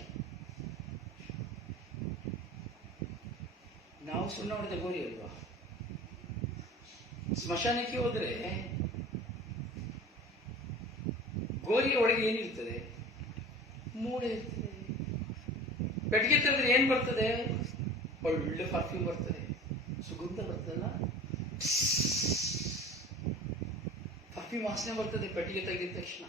ನಾವು ಸುಣ್ಣ ಹೊಡೆದ ಗೋರಿ ಅಲ್ವಾ? ಸ್ಮಶಾನಕ್ಕೆ ಹೋದ್ರೆ ಗೋರಿಯ ಒಳಗೆ ಏನಿರ್ತದೆ? ಮೂಳೆ ಇರ್ತದೆ. ಪೆಟ್ಟಿಗೆ ತೆಗೆದ್ರೆ ಏನ್ ಬರ್ತದೆ? ಒಳ್ಳೆ ಪರ್ಫ್ಯೂಮ್ ಬರ್ತದೆ, ಸುಗಂಧ ಬರ್ತದಲ್ಲ, ಪರ್ಫ್ಯೂಮ್ ವಾಸನೆ ಬರ್ತದೆ ಪೆಟ್ಟಿಗೆ ತೆಗೆದ ತಕ್ಷಣ.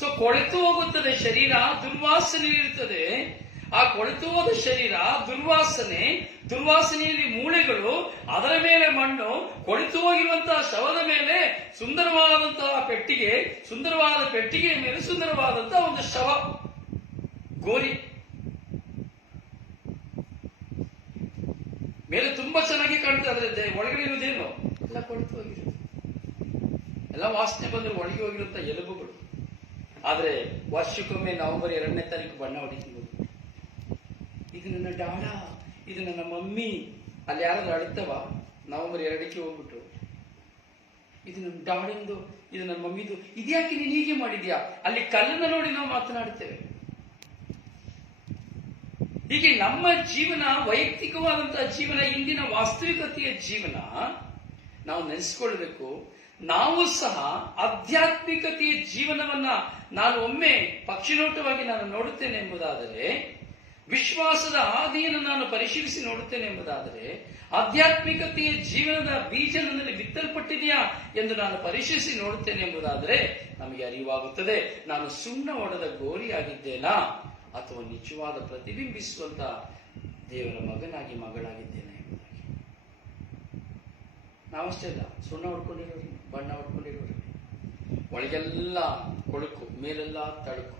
ಸೊ ಕೊಳೆತು ಹೋಗುತ್ತದೆ ಶರೀರ, ದುರ್ವಾಸನೆ ಇರುತ್ತದೆ. ಆ ಕೊಳೆತು ಹೋದ ಶರೀರ, ದುರ್ವಾಸನೆಯಲ್ಲಿ ಮೂಳೆಗಳು, ಅದರ ಮೇಲೆ ಮಣ್ಣು, ಕೊಳೆತು ಹೋಗಿರುವಂತಹ ಶವದ ಮೇಲೆ ಸುಂದರವಾದಂತಹ ಪೆಟ್ಟಿಗೆ, ಸುಂದರವಾದ ಪೆಟ್ಟಿಗೆಯ ಮೇಲೆ ಸುಂದರವಾದಂತಹ ಒಂದು ಶವ, ಗೋರಿ. ಮೇಲೆ ತುಂಬಾ ಚೆನ್ನಾಗಿ ಕಾಣ್ತದೆ, ಆದ್ರೆ ಒಳಗಡೆ ಇರುವುದೇನು? ಎಲ್ಲ ಕೊಳೆತು ಹೋಗಿರುತ್ತೆ, ಎಲ್ಲ ವಾಸನೆ ಬಂದ್ರೆ ಒಳಗೆ ಹೋಗಿರುವಂತ ಎಲುಬುಗಳು. ಆದ್ರೆ ವರ್ಷಕ್ಕೊಮ್ಮೆ ನವೆಂಬರ್ 2ನೇ ತಾರೀಕು ಬಣ್ಣ ಹೊಡಿತೀವಿ. ಇದು ನನ್ನ ಡಾಡ, ಇದು ನನ್ನ ಮಮ್ಮಿ. ಅಲ್ಲಿ ಯಾರಾದ್ರೂ ಅಳುತ್ತವ? ನವೆಂಬರ್ 2ಕ್ಕೆ ಹೋಗ್ಬಿಟ್ಟು ಇದು ನನ್ನ ಡಾಡಂದು, ಇದು ನನ್ನ ಮಮ್ಮಿದು, ಇದ್ಯಾಕೆ ನೀನು ಹೀಗೆ ಮಾಡಿದ್ಯಾ? ಅಲ್ಲಿ ಕಲ್ಲನ್ನು ನೋಡಿ ನಾವು ಮಾತನಾಡುತ್ತೇವೆ. ಹೀಗೆ ನಮ್ಮ ಜೀವನ, ವೈಯಕ್ತಿಕವಾದಂತಹ ಜೀವನ, ಇಂದಿನ ವಾಸ್ತವಿಕತೆಯ ಜೀವನ ನಾವು ನೆನೆಸ್ಕೊಳ್ಬೇಕು. ನಾವು ಸಹ ಆಧ್ಯಾತ್ಮಿಕತೆಯ ಜೀವನವನ್ನ ನಾನು ಒಮ್ಮೆ ಪಕ್ಷಿನೋಟವಾಗಿ ನಾನು ನೋಡುತ್ತೇನೆ ಎಂಬುದಾದರೆ, ವಿಶ್ವಾಸದ ಹಾದಿಯನ್ನು ನಾನು ಪರಿಶೀಲಿಸಿ ನೋಡುತ್ತೇನೆ ಎಂಬುದಾದರೆ, ಆಧ್ಯಾತ್ಮಿಕತೆಯ ಜೀವನದ ಬೀಜ ನನ್ನಲ್ಲಿ ಬಿತ್ತಲ್ಪಟ್ಟಿದೆಯಾ ಎಂದು ನಾನು ಪರಿಶೀಲಿಸಿ ನೋಡುತ್ತೇನೆ ಎಂಬುದಾದರೆ ನಮಗೆ ಅರಿವಾಗುತ್ತದೆ, ನಾನು ಸುಣ್ಣ ಹೊಡೆದ ಗೋರಿಯಾಗಿದ್ದೇನಾ ಅಥವಾ ನಿಜವಾದ ಪ್ರತಿಬಿಂಬಿಸುವಂತ ದೇವರ ಮಗನಾಗಿ ಮಗಳಾಗಿದ್ದೇನೆ ಎಂಬುದಾಗಿ. ನಾವಷ್ಟೇ ಅಲ್ಲ, ಸುಣ್ಣ ಹೊಡ್ಕೊಂಡಿರೋರು, ಬಣ್ಣ ಹೊಡ್ಕೊಂಡಿರೋರು, ಒಳಗೆಲ್ಲ ಕೊಳುಕು, ಮೇಲೆಲ್ಲ ತಳುಕು.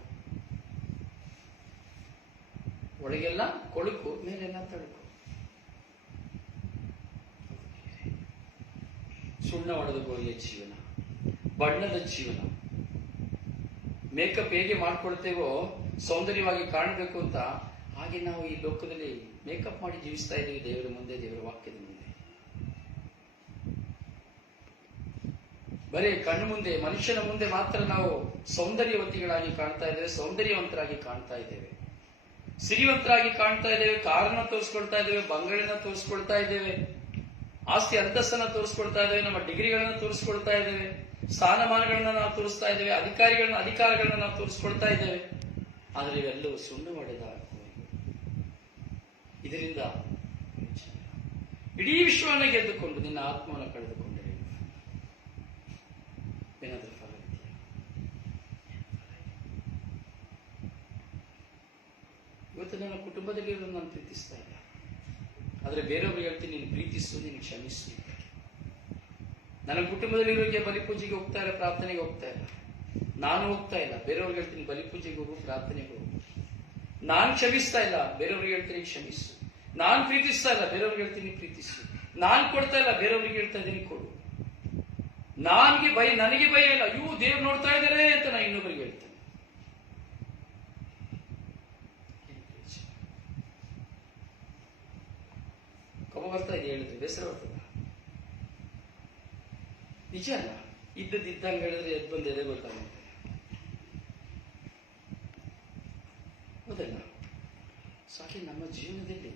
ಒಳಗೆಲ್ಲ ಕೊಳುಕು, ಮೇಲೆಲ್ಲ ತಳುಕು. ಸುಣ್ಣ ಹೊಡೆದ ಗೋರಿಯ ಜೀವನ, ಬಣ್ಣದ ಜೀವನ. ಮೇಕಪ್ ಹೇಗೆ ಮಾಡ್ಕೊಳ್ತೇವೋ ಸೌಂದರ್ಯವಾಗಿ ಕಾಣಬೇಕು ಅಂತ, ಹಾಗೆ ನಾವು ಈ ಲೋಕದಲ್ಲಿ ಮೇಕಪ್ ಮಾಡಿ ಜೀವಿಸ್ತಾ ಇದ್ದೀವಿ ದೇವರ ಮುಂದೆ, ದೇವರ ವಾಕ್ಯದ ಮುಂದೆ. ಬರೀ ಕಣ್ಣು ಮುಂದೆ ಮನುಷ್ಯನ ಮುಂದೆ ಮಾತ್ರ ನಾವು ಸೌಂದರ್ಯವತಿಗಳಾಗಿ ಕಾಣ್ತಾ ಇದ್ದೇವೆ, ಸೌಂದರ್ಯವಂತರಾಗಿ ಕಾಣ್ತಾ ಇದ್ದೇವೆ, ಸಿರಿವಂತರಾಗಿ ಕಾಣ್ತಾ ಇದ್ದೇವೆ, ಕಾರನ್ನ ತೋರಿಸ್ಕೊಳ್ತಾ ಇದ್ದೇವೆ, ಬಂಗಳನ್ನ ತೋರಿಸ್ಕೊಳ್ತಾ ಇದ್ದೇವೆ, ಆಸ್ತಿ ಅಂತಸ್ತನ್ನ ತೋರಿಸ್ಕೊಳ್ತಾ ಇದ್ದೇವೆ, ನಮ್ಮ ಡಿಗ್ರಿಗಳನ್ನ ತೋರಿಸ್ಕೊಳ್ತಾ ಇದ್ದೇವೆ, ಸ್ಥಾನಮಾನಗಳನ್ನ ನಾವು ತೋರಿಸ್ತಾ ಇದ್ದೇವೆ, ಅಧಿಕಾರಗಳನ್ನ ನಾವು ತೋರಿಸ್ಕೊಳ್ತಾ ಇದ್ದೇವೆ. ಆದರೆ ಇವೆಲ್ಲವೂ ಸುಳ್ಳು ಮಾಡಿದ ಇದರಿಂದ ಇಡೀ ವಿಶ್ವವನ್ನು ಗೆದ್ದುಕೊಂಡು ನಿನ್ನ ಆತ್ಮವನ್ನು ಕಳೆದುಕೊಂಡರೆ ಏನಾದರೂ ಫಲ ಇದೆಯಾ? ಇವತ್ತು ನನ್ನ ಕುಟುಂಬದಲ್ಲಿರೋದು ನಾನು ಪ್ರೀತಿಸ್ತಾ ಇಲ್ಲ, ಆದರೆ ಬೇರೆಯವ್ರಿಗೆ ಹೇಳ್ತೀನಿ, ನೀನು ಪ್ರೀತಿಸು, ನೀನು ಕ್ಷಮಿಸು. ನನ್ನ ಕುಟುಂಬದಲ್ಲಿರೋರಿಗೆ ಬಲಿಪೂಜೆಗೆ ಹೋಗ್ತಾ ಇಲ್ಲ, ಪ್ರಾರ್ಥನೆಗೆ ಹೋಗ್ತಾ ಇಲ್ಲ, ನಾನು ಹೋಗ್ತಾ ಇಲ್ಲ, ಬೇರೆಯವ್ರಿಗೆ ಹೇಳ್ತೀನಿ ಬಲಿಪೂಜೆಗೆ ಹೋಗು, ಪ್ರಾರ್ಥನೆಗೆ ಹೋಗು. ನಾನು ಕ್ಷಮಿಸ್ತಾ ಇಲ್ಲ, ಬೇರೆಯವ್ರಿಗೆ ಹೇಳ್ತೀನಿ ಕ್ಷಮಿಸು. ನಾನು ಪ್ರೀತಿಸ್ತಾ ಇಲ್ಲ, ಬೇರೆಯವ್ರಿಗೆ ಹೇಳ್ತೀನಿ ಪ್ರೀತಿಸು. ನಾನು ಕೊಡ್ತಾ ಇಲ್ಲ, ಬೇರೆಯವ್ರಿಗೆ ಹೇಳ್ತಾ ಇದ್ದೀನಿ ಕೊಡು. ನನಗೆ ಭಯ ಇಲ್ಲ, ಅಯ್ಯೋ ದೇವ್ರು ನೋಡ್ತಾ ಇದ್ದಾರೆ ಅಂತ ನಾನು ಇನ್ನೊಬ್ಬರಿಗೆ ಹೇಳ್ತೇನೆ. ಕೋಪ ಬರ್ತಾ ಇದೆ ಹೇಳಿದ್ರೆ, ಬೇಸರ ಬರ್ತದ? ನಿಜ ಅಲ್ಲ? ಇದ್ದಂಗೆ ಹೇಳಿದ್ರೆ ಎದ್ದು ಬಂದು ಎದೆ ಗೊತ್ತಾಗುತ್ತೆ, ಹೌದಲ್ಲ? ಸಾಕೆ ನಮ್ಮ ಜೀವನದಲ್ಲಿ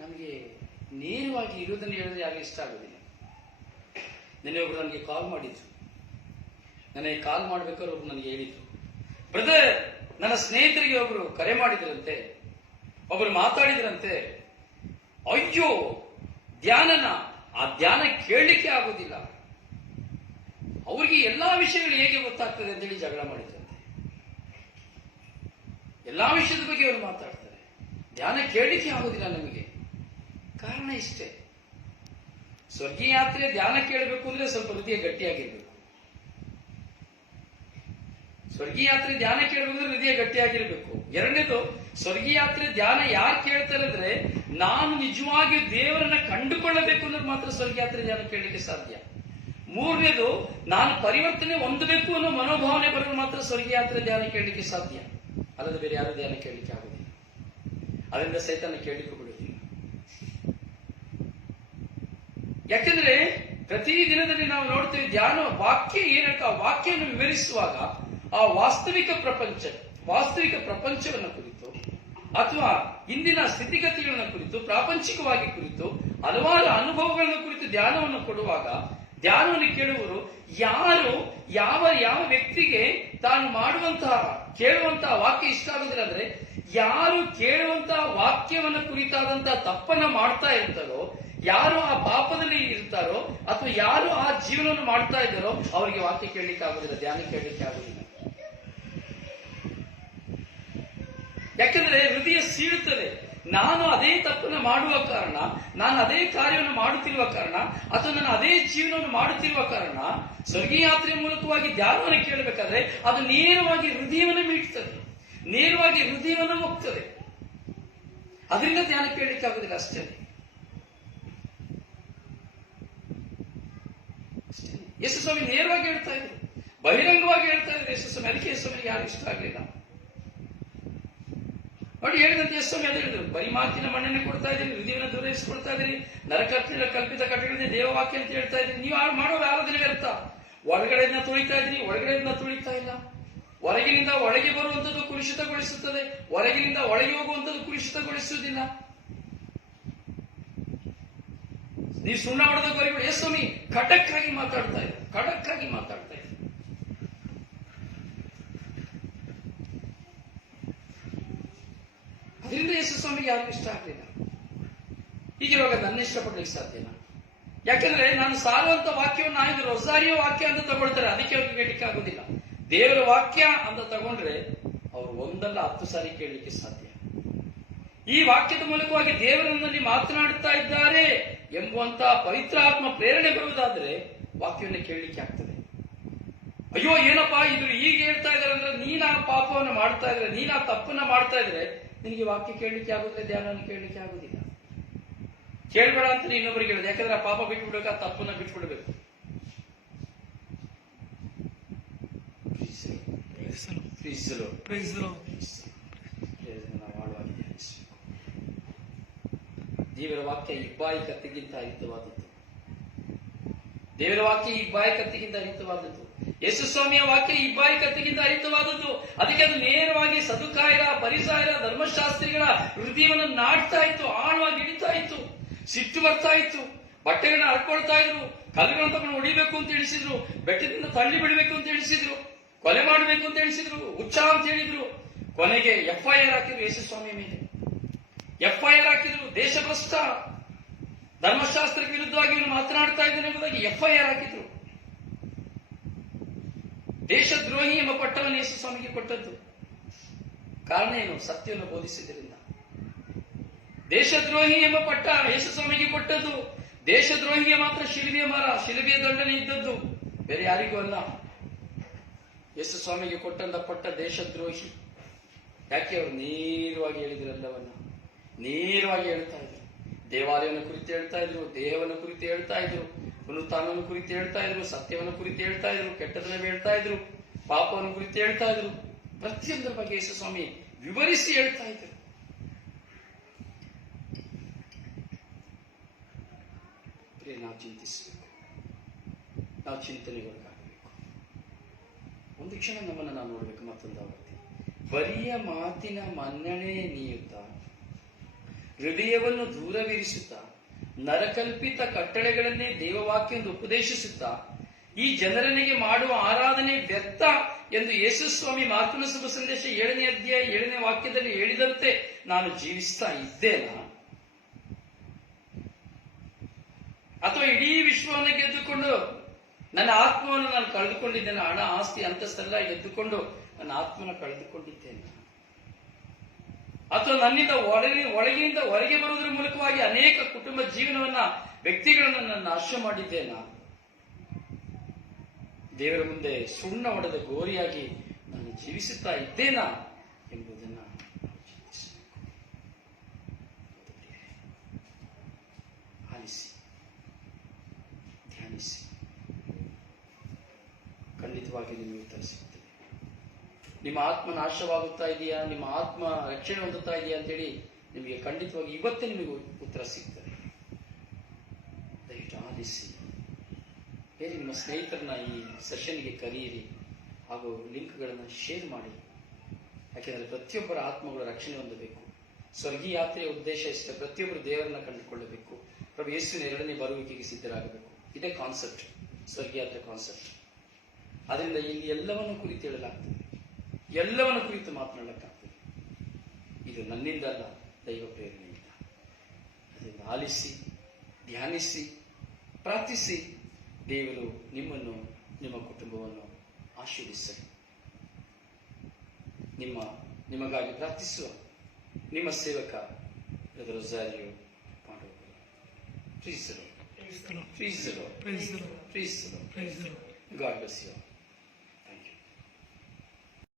ನಮಗೆ ನೇರವಾಗಿ ಇರುವುದನ್ನು ಹೇಳಿದ್ರೆ ಯಾರು ಇಷ್ಟ ಆಗೋದಿಲ್ಲ. ನೆನ್ನೆ ಒಬ್ರು ನನಗೆ ಕಾಲ್ ಮಾಡಿದ್ರು, ನನಗೆ ಕಾಲ್ ಮಾಡ್ಬೇಕಾದ್ರೆ ಒಬ್ರು ನನಗೆ ಹೇಳಿದ್ರು, ಬ್ರದರ್, ನನ್ನ ಸ್ನೇಹಿತರಿಗೆ ಒಬ್ರು ಕರೆ ಮಾಡಿದ್ರಂತೆ, ಒಬ್ರು ಮಾತಾಡಿದ್ರಂತೆ, ಅಯ್ಯೋ ಆ ಧ್ಯಾನ ಕೇಳಲಿಕ್ಕೆ ಆಗೋದಿಲ್ಲ, ಅವ್ರಿಗೆ ಎಲ್ಲಾ ವಿಷಯಗಳು ಹೇಗೆ ಗೊತ್ತಾಗ್ತದೆ ಅಂತೇಳಿ ಜಗಳ ಮಾಡಿದ್ರಂತೆ. ಎಲ್ಲಾ ವಿಷಯದ ಬಗ್ಗೆ ಅವರು ಮಾತಾಡ್ತಾರೆ, ಧ್ಯಾನ ಕೇಳಲಿಕ್ಕೆ ಆಗೋದಿಲ್ಲ ನಮಗೆ. ಕಾರಣ ಇಷ್ಟೇ, ಸ್ವರ್ಗೀಯ ಯಾತ್ರೆ ಧ್ಯಾನ ಕೇಳಬೇಕು ಅಂದ್ರೆ ಸ್ವಲ್ಪ ಹೃದಯ ಗಟ್ಟಿಯಾಗಿರ್ಬೇಕು. ಸ್ವರ್ಗೀಯ ಯಾತ್ರೆ ಧ್ಯಾನ ಕೇಳಬೇಕಂದ್ರೆ ಹೃದಯ ಗಟ್ಟಿಯಾಗಿರ್ಬೇಕು. ಎರಡನೇದು, ಸ್ವರ್ಗೀಯ ಯಾತ್ರೆ ಧ್ಯಾನ ಯಾರು ಕೇಳ್ತಾರೆ ಅಂದ್ರೆ, ನಾನು ನಿಜವಾಗಿ ದೇವರನ್ನ ಕಂಡುಕೊಳ್ಳಬೇಕು ಅನ್ನೋದು ಮಾತ್ರ ಸ್ವರ್ಗೀಯ ಯಾತ್ರೆ ಧ್ಯಾನ ಕೇಳಲಿಕ್ಕೆ ಸಾಧ್ಯ. ಮೂರನೇದು, ನಾನು ಪರಿವರ್ತನೆ ಹೊಂದಬೇಕು ಅನ್ನೋ ಮನೋಭಾವನೆ ಬರೋದು ಮಾತ್ರ ಸ್ವರ್ಗೀಯ ಯಾತ್ರೆ ಧ್ಯಾನ ಕೇಳಲಿಕ್ಕೆ ಸಾಧ್ಯ. ಅಲ್ಲದೆ ಬೇರೆ ಯಾರು ಧ್ಯಾನ ಕೇಳಲಿಕ್ಕೆ ಆಗುದಿಲ್ಲ. ಅದರಿಂದ ಸೈತಾನ ಕೇಳಲಿಕ್ಕೂ ಬಿಡುವುದಿಲ್ಲ. ಯಾಕೆಂದ್ರೆ ಪ್ರತಿ ದಿನದಲ್ಲಿ ನಾವು ನೋಡ್ತೇವೆ, ಧ್ಯಾನ ವಾಕ್ಯ ಏನಕ್ಕೆ, ಆ ವಾಕ್ಯವನ್ನು ವಿವರಿಸುವಾಗ ಆ ವಾಸ್ತವಿಕ ಪ್ರಪಂಚವನ್ನು ಕುರಿತು ಅಥವಾ ಇಂದಿನ ಸ್ಥಿತಿಗತಿಗಳನ್ನ ಕುರಿತು, ಪ್ರಾಪಂಚಿಕವಾಗಿ ಕುರಿತು ಹಲವಾರು ಅನುಭವಗಳನ್ನು ಕುರಿತು ಧ್ಯಾನವನ್ನು ಕೊಡುವಾಗ, ಧ್ಯಾನವನ್ನು ಕೇಳುವರು ಯಾವ ವ್ಯಕ್ತಿಗೆ ತಾನು ಕೇಳುವಂತಹ ವಾಕ್ಯ ಇಷ್ಟ ಆಗುದಿಲ್ಲ ಅಂದ್ರೆ, ಯಾರು ಕೇಳುವಂತಹ ವಾಕ್ಯವನ್ನು ಕುರಿತಾದಂತಹ ತಪ್ಪನ್ನ ಮಾಡ್ತಾ ಇರ್ತಾರೋ, ಯಾರು ಆ ಪಾಪದಲ್ಲಿ ಇರ್ತಾರೋ, ಅಥವಾ ಯಾರು ಆ ಜೀವನವನ್ನು ಮಾಡ್ತಾ ಇದ್ದಾರೋ ಅವರಿಗೆ ವಾಕ್ಯ ಕೇಳಲಿಕ್ಕೆ ಆಗುದಿಲ್ಲ, ಧ್ಯಾನ ಕೇಳಲಿಕ್ಕೆ ಆಗುದಿಲ್ಲ. ಯಾಕಂದ್ರೆ ಹೃದಯ ಸೀಳುತ್ತದೆ. ನಾನು ಅದೇ ತಪ್ಪನ್ನು ಮಾಡುವ ಕಾರಣ, ನಾನು ಅದೇ ಕಾರ್ಯವನ್ನು ಮಾಡುತ್ತಿರುವ ಕಾರಣ, ಅಥವಾ ನಾನು ಅದೇ ಜೀವನವನ್ನು ಮಾಡುತ್ತಿರುವ ಕಾರಣ, ಸ್ವರ್ಗೀಯ ಯಾತ್ರೆಯ ಮೂಲಕವಾಗಿ ಧ್ಯಾನವನ್ನು ಕೇಳಬೇಕಾದ್ರೆ ಅದು ನೇರವಾಗಿ ಹೃದಯವನ್ನು ಮೀಟ್ತದೆ, ನೇರವಾಗಿ ಹೃದಯವನ್ನು ಹೋಗ್ತದೆ. ಅದರಿಂದ ಧ್ಯಾನ ಕೇಳಲಿಕ್ಕೆ ಆಗುದಿಲ್ಲ. ಅಷ್ಟೇ. ಯೇಸು ಸ್ವಾಮಿ ನೇರವಾಗಿ ಹೇಳ್ತಾ ಇದ್ರು, ಬಹಿರಂಗವಾಗಿ ಹೇಳ್ತಾ ಇದ್ರು ಯೇಸು ಸ್ವಾಮಿ. ಅದಕ್ಕೆ ಯೇಸು ಸ್ವಾಮಿಗೆ ಯಾರು ಇಷ್ಟ ಆಗಲಿಲ್ಲ ನೋಡಿ. ಹೇಳಿದಂತೆ ಯೇಸು ಸ್ವಾಮಿ ಅದೇ ಹೇಳಿದ್ರು, ಬರೀ ಮಾತಿನ ಮಣ್ಣನ್ನು ಕೊಡ್ತಾ ಇದ್ದೀರಿ, ಹೃದಯವನ್ನು ದೂರೈಸಿಕೊಳ್ತಾ ಇದ್ದೀರಿ, ಕಲ್ಪಿತ ಕಟ್ಟಡದಿಂದ ದೇವವಾಕ್ಯ ಅಂತ ಹೇಳ್ತಾ ಇದ್ದೀರಿ. ನೀವು ಮಾಡೋ ಆರಾಧನೆ ವ್ಯರ್ಥ. ಒಳಗಡೆಯಿಂದ ತುಳಿತಾ ಇದ್ದೀರಿ, ಒಳಗಡೆಯಿಂದ ತುಳಿತಾ ಇಲ್ಲ. ಹೊರಗಿನಿಂದ ಒಳಗೆ ಬರುವಂತದ್ದು ಕುಲುಷಿತಗೊಳಿಸುತ್ತದೆ, ಹೊರಗಿನಿಂದ ಒಳಗೆ ಹೋಗುವಂತದ್ದು ಕುಲುಷಿತಗೊಳಿಸುವುದಿಲ್ಲ. ನೀವು ಸುಣ್ಣ ಹೊಡೆದ ಗೋರಿಗಳು. ಯೇಸು ಸ್ವಾಮಿ ಖಡಕ್ಕಾಗಿ ಮಾತಾಡ್ತಾ ಇದ್ರು, ಖಡಕ್ಕಾಗಿ ಮಾತಾಡ್ತಾ ಇದ್ರು. ಅದರಿಂದ ಯೇಸು ಸ್ವಾಮಿಗೆ ಯಾರಿಗೂ ಇಷ್ಟ ಆಗಲಿಲ್ಲ. ಹೀಗಿರುವಾಗ ನನ್ನ ಇಷ್ಟಪಡ್ಲಿಕ್ಕೆ ಸಾಧ್ಯನಾ? ಯಾಕಂದ್ರೆ ನಾನು ಸಾರುವಂತ ವಾಕ್ಯವನ್ನು ಆಯ್ದು ರೊಸಾರಿಯೋ ವಾಕ್ಯ ಅಂತ ತಗೊಳ್ತಾರೆ, ಅದಕ್ಕೆ ಅವ್ರಿಗೆ ಕೇಳಲಿಕ್ಕೆ ಆಗುದಿಲ್ಲ. ದೇವರ ವಾಕ್ಯ ಅಂತ ತಗೊಂಡ್ರೆ ಅವರು 1 ಸಾರಿ ಕೇಳಲಿಕ್ಕೆ ಸಾಧ್ಯ. ಈ ವಾಕ್ಯದ ಮೂಲಕವಾಗಿ ದೇವರಲ್ಲಿ ಮಾತನಾಡುತ್ತಾ ಇದ್ದಾರೆ ಎಂಬುವಂತ ಪವಿತ್ರಾತ್ಮ ಪ್ರೇರಣೆ ಬರುವುದಾದ್ರೆ ವಾಕ್ಯವನ್ನು ಕೇಳಲಿಕ್ಕೆ ಆಗ್ತದೆ. ಅಯ್ಯೋ ಏನಪ್ಪಾ ಇದು ಹೀಗೆ ಹೇಳ್ತಾ ಇದಾರೆ ಅಂದ್ರೆ, ನೀನ್ ಆ ಪಾಪವನ್ನು ಮಾಡ್ತಾ ಇದ್ರೆ, ನೀನ್ ಆ ತಪ್ಪನ್ನ ಮಾಡ್ತಾ ಇದ್ರೆ ನಿನಗೆ ವಾಕ್ಯ ಕೇಳಲಿಕ್ಕೆ ಆಗುದಿಲ್ಲ, ಧ್ಯಾನವನ್ನು ಕೇಳಲಿಕ್ಕೆ ಆಗುದಿಲ್ಲ. ಕೇಳಬೇಡ ಅಂತ ಇನ್ನೊಬ್ಬರಿಗೆ ಹೇಳಿದೆ. ಯಾಕಂದ್ರೆ ಆ ಪಾಪ ಬಿಟ್ಬಿಡ್ಬೇಕು, ಆ ತಪ್ಪನ್ನ ಬಿಟ್ಬಿಡ್ಬೇಕು. ದೇವರ ವಾಕ್ಯ ಇಬ್ಬಾಯಿ ಕತ್ತಿಗಿಂತ ಹಿತವಾದದ್ದು. ದೇವರ ವಾಕ್ಯ ಇಬ್ಬಾಯಿ ಕತ್ತಿಗಿಂತ ಹರಿತವಾದದ್ದು. ಯೇಸು ಸ್ವಾಮಿಯ ವಾಕ್ಯ ಇಬ್ಬಾಯಿ ಕತ್ತಿಗಿಂತ ಹರಿತವಾದದ್ದು. ಅದಕ್ಕೆ ಅದು ನೇರವಾಗಿ ಸದುಕಾಯರ, ಪರಿಸಾಯರ, ಧರ್ಮಶಾಸ್ತ್ರಿಗಳ ಹೃದಯವನ್ನು ನಾಡ್ತಾ ಇತ್ತು, ಆಳವಾಗಿ ಹಿಡಿತಾ ಇತ್ತು. ಸಿಟ್ಟು ಬರ್ತಾ ಇತ್ತು. ಬಟ್ಟೆಗಳನ್ನ ಹರ್ಕೊಳ್ತಾ ಇದ್ರು. ಕಲ್ಲುಗಳನ್ನು ತಗೊಂಡು ಹೊಡಿಬೇಕು ಅಂತ ತಿಳಿಸಿದ್ರು. ಬೆಟ್ಟದಿಂದ ತಳ್ಳಿ ಬಿಡಬೇಕು ಅಂತ ತಿಳಿಸಿದ್ರು. ಕೊಲೆ ಮಾಡಬೇಕು ಅಂತ ತಿಳಿಸಿದ್ರು. ಹುಚ್ಚ ಅಂತ ಹೇಳಿದ್ರು. ಕೊನೆಗೆ FIR ಹಾಕಿದ್ರು ಯೇಸು ಸ್ವಾಮಿ ಮೇಲೆ. FIR ಹಾಕಿದ್ರು. ದೇಶಭ್ರಷ್ಟ, ಧರ್ಮಶಾಸ್ತ್ರಕ್ಕೆ ವಿರುದ್ಧವಾಗಿ ಇವನು ಮಾತನಾಡ್ತಾ ಇದ್ದಾನೆ ಎಂಬುದಾಗಿ FIR ಹಾಕಿದ್ರು. ದೇಶದ್ರೋಹಿ ಎಂಬ ಪಟ್ಟವನ್ನು ಯೇಸು ಸ್ವಾಮಿಗೆ ಕೊಟ್ಟದ್ದು. ಕಾರಣ ಏನು? ಸತ್ಯವನ್ನು ಬೋಧಿಸಿದ್ದರಿಂದ. ದೇಶದ್ರೋಹಿ ಎಂಬ ಪಟ್ಟ ಯೇಸು ಸ್ವಾಮಿಗೆ ಕೊಟ್ಟದ್ದು. ದೇಶದ್ರೋಹಿಗೆ ಮಾತ್ರ ಶಿಲುಬೆಯ ಮರ, ಶಿಲುಬೆಯ ದಂಡನೆ ಇದ್ದದ್ದು, ಬೇರೆ ಯಾರಿಗೂ ಅಲ್ಲ. ಯೇಸು ಸ್ವಾಮಿಗೆ ಕೊಟ್ಟಂತ ಪಟ್ಟ ದೇಶದ್ರೋಹಿ. ಯಾಕೆ? ಅವರು ನೇರವಾಗಿ ಹೇಳಿದ್ರೆಲ್ಲವನ್ನ, ನೇರವಾಗಿ ಹೇಳ್ತಾ ಇದ್ರು. ದೇವಾಲಯವನ್ನು ಕುರಿತು ಹೇಳ್ತಾ ಇದ್ರು, ದೇಹವನ್ನು ಕುರಿತು ಹೇಳ್ತಾ ಇದ್ರು, ಪುನರುತ್ಥಾನವನ್ನು ಕುರಿತು ಹೇಳ್ತಾ ಇದ್ರು, ಸತ್ಯವನ್ನು ಕುರಿತು ಹೇಳ್ತಾ ಇದ್ರು, ಕೆಟ್ಟದನ್ನು ಹೇಳ್ತಾ ಇದ್ರು, ಪಾಪವನ್ನು ಕುರಿತು ಹೇಳ್ತಾ ಇದ್ರು. ಪ್ರತಿಯೊಂದರ ಬಗ್ಗೆ ಯೇಸು ಸ್ವಾಮಿ ವಿವರಿಸಿ ಹೇಳ್ತಾ ಇದ್ರು. ನಾವು ಚಿಂತಿಸಬೇಕು, ನಾವು ಚಿಂತನೆಗೊಳಗಾಗಬೇಕು. ಒಂದು ಕ್ಷಣ ನಮ್ಮನ್ನು ನಾವು ನೋಡಬೇಕು. ಮತ್ತೊಂದು ಆವರ್ತಿ ಬರಿಯ ಮಾತಿನ ಮನ್ನಣೆ ನೀಯುತ್ತಾ, ಹೃದಯವನ್ನು ದೂರವಿರಿಸುತ್ತಾ, ನರಕಲ್ಪಿತ ಕಟ್ಟಳೆಗಳನ್ನೇ ದೇವವಾಕ್ಯವನ್ನು ಉಪದೇಶಿಸುತ್ತಾ, ಈ ಜನರನಿಗೆ ಮಾಡುವ ಆರಾಧನೆ ವ್ಯರ್ಥ ಎಂದು ಯೇಸು ಸ್ವಾಮಿ ಮಾರ್ಕನ ಶುಭ ಸಂದೇಶ 7ನೇ ಅಧ್ಯಾಯ 7ನೇ ವಾಕ್ಯದಲ್ಲಿ ಹೇಳಿದಂತೆ ನಾನು ಜೀವಿಸ್ತಾ ಇದ್ದೇನಾ? ಅಥವಾ ಇಡೀ ವಿಶ್ವವನ್ನು ಗೆದ್ದುಕೊಂಡು ನನ್ನ ಆತ್ಮವನ್ನು ನಾನು ಕಳೆದುಕೊಂಡಿದ್ದೇನೆ? ಹಣ, ಆಸ್ತಿ, ಅಂತಸ್ತೆಲ್ಲ ಗೆದ್ದುಕೊಂಡು ನನ್ನ ಆತ್ಮನ ಕಳೆದುಕೊಂಡಿದ್ದೇನೆ? ಅಥವಾ ನನ್ನಿಂದ ಒಳಗಿನಿಂದ ಹೊರಗೆ ಬರುವುದರ ಮೂಲಕವಾಗಿ ಅನೇಕ ಕುಟುಂಬ ಜೀವನವನ್ನ, ವ್ಯಕ್ತಿಗಳನ್ನು ನಾನು ನಾಶ ಮಾಡಿದ್ದೇನಾ? ದೇವರ ಮುಂದೆ ಸುಣ್ಣ ಹೊಡೆದ ಗೋರಿಯಾಗಿ ನಾನು ಜೀವಿಸುತ್ತಾ ಇದ್ದೇನಾ ಎಂಬುದನ್ನು ಆಲಿಸಿ, ಧ್ಯಾನಿಸಿ. ಖಂಡಿತವಾಗಿ ನಿಮಗೆ ಉತ್ತರ ಸಿಗುತ್ತದೆ. ನಿಮ್ಮ ಆತ್ಮ ನಾಶವಾಗುತ್ತಾ ಇದೆಯಾ, ನಿಮ್ಮ ಆತ್ಮ ರಕ್ಷಣೆ ಹೊಂದುತ್ತಾ ಇದೆಯಾ ಅಂತೇಳಿ ನಿಮಗೆ ಖಂಡಿತವಾಗಿ ಇವತ್ತೇ ನಿಮಗೆ ಉತ್ತರ ಸಿಗ್ತದೆ. ದಯವಿಟ್ಟು ಆಲಿಸಿ. ಬೇರೆ ನಿಮ್ಮ ಸ್ನೇಹಿತರನ್ನ ಈ ಸೆಷನ್ಗೆ ಕರೆಯಿರಿ ಹಾಗೂ ಲಿಂಕ್ಗಳನ್ನು ಶೇರ್ ಮಾಡಿ. ಯಾಕೆಂದರೆ ಪ್ರತಿಯೊಬ್ಬರ ಆತ್ಮಗಳು ರಕ್ಷಣೆ ಹೊಂದಬೇಕು. ಸ್ವರ್ಗೀಯ ಯಾತ್ರೆಯ ಉದ್ದೇಶ ಇಷ್ಟ. ಪ್ರತಿಯೊಬ್ಬರು ದೇವರನ್ನ ಕಂಡುಕೊಳ್ಳಬೇಕು. ಪ್ರಭು ಯೇಸುವಿನ 2ನೇ ಬರುವಿಕೆಗೆ ಸಿದ್ಧರಾಗಬೇಕು. ಇದೇ ಕಾನ್ಸೆಪ್ಟ್, ಸ್ವರ್ಗೀಯ ಯಾತ್ರೆ ಕಾನ್ಸೆಪ್ಟ್. ಅದರಿಂದ ಇಲ್ಲಿ ಎಲ್ಲವನ್ನು ಕುರಿತು ಹೇಳಲಾಗ್ತದೆ, ಎಲ್ಲವನ್ನು ಕುರಿತು ಮಾತನಾಡಲಾಗ್ತದೆ. ಇದು ನನ್ನಿಂದ ಅಲ್ಲ, ದೈವ ಪ್ರೇರಣೆಯಿಂದ. ಅದರಿಂದ ಆಲಿಸಿ, ಧ್ಯಾನಿಸಿ, ಪ್ರಾರ್ಥಿಸಿ. ದೇವರು ನಿಮ್ಮನ್ನು, ನಿಮ್ಮ ಕುಟುಂಬವನ್ನು ಆಶೀರ್ವದಿಸಲಿ. ನಿಮಗಾಗಿ ಪ್ರಾರ್ಥಿಸುವ ನಿಮ್ಮ ಸೇವಕ ಬ್ರದರ್ ರೊಜಾರಿಯೋ ಮಾಡುವರು. Praise the lord. Praise the lord. Praise the lord. Praise the lord. God bless you.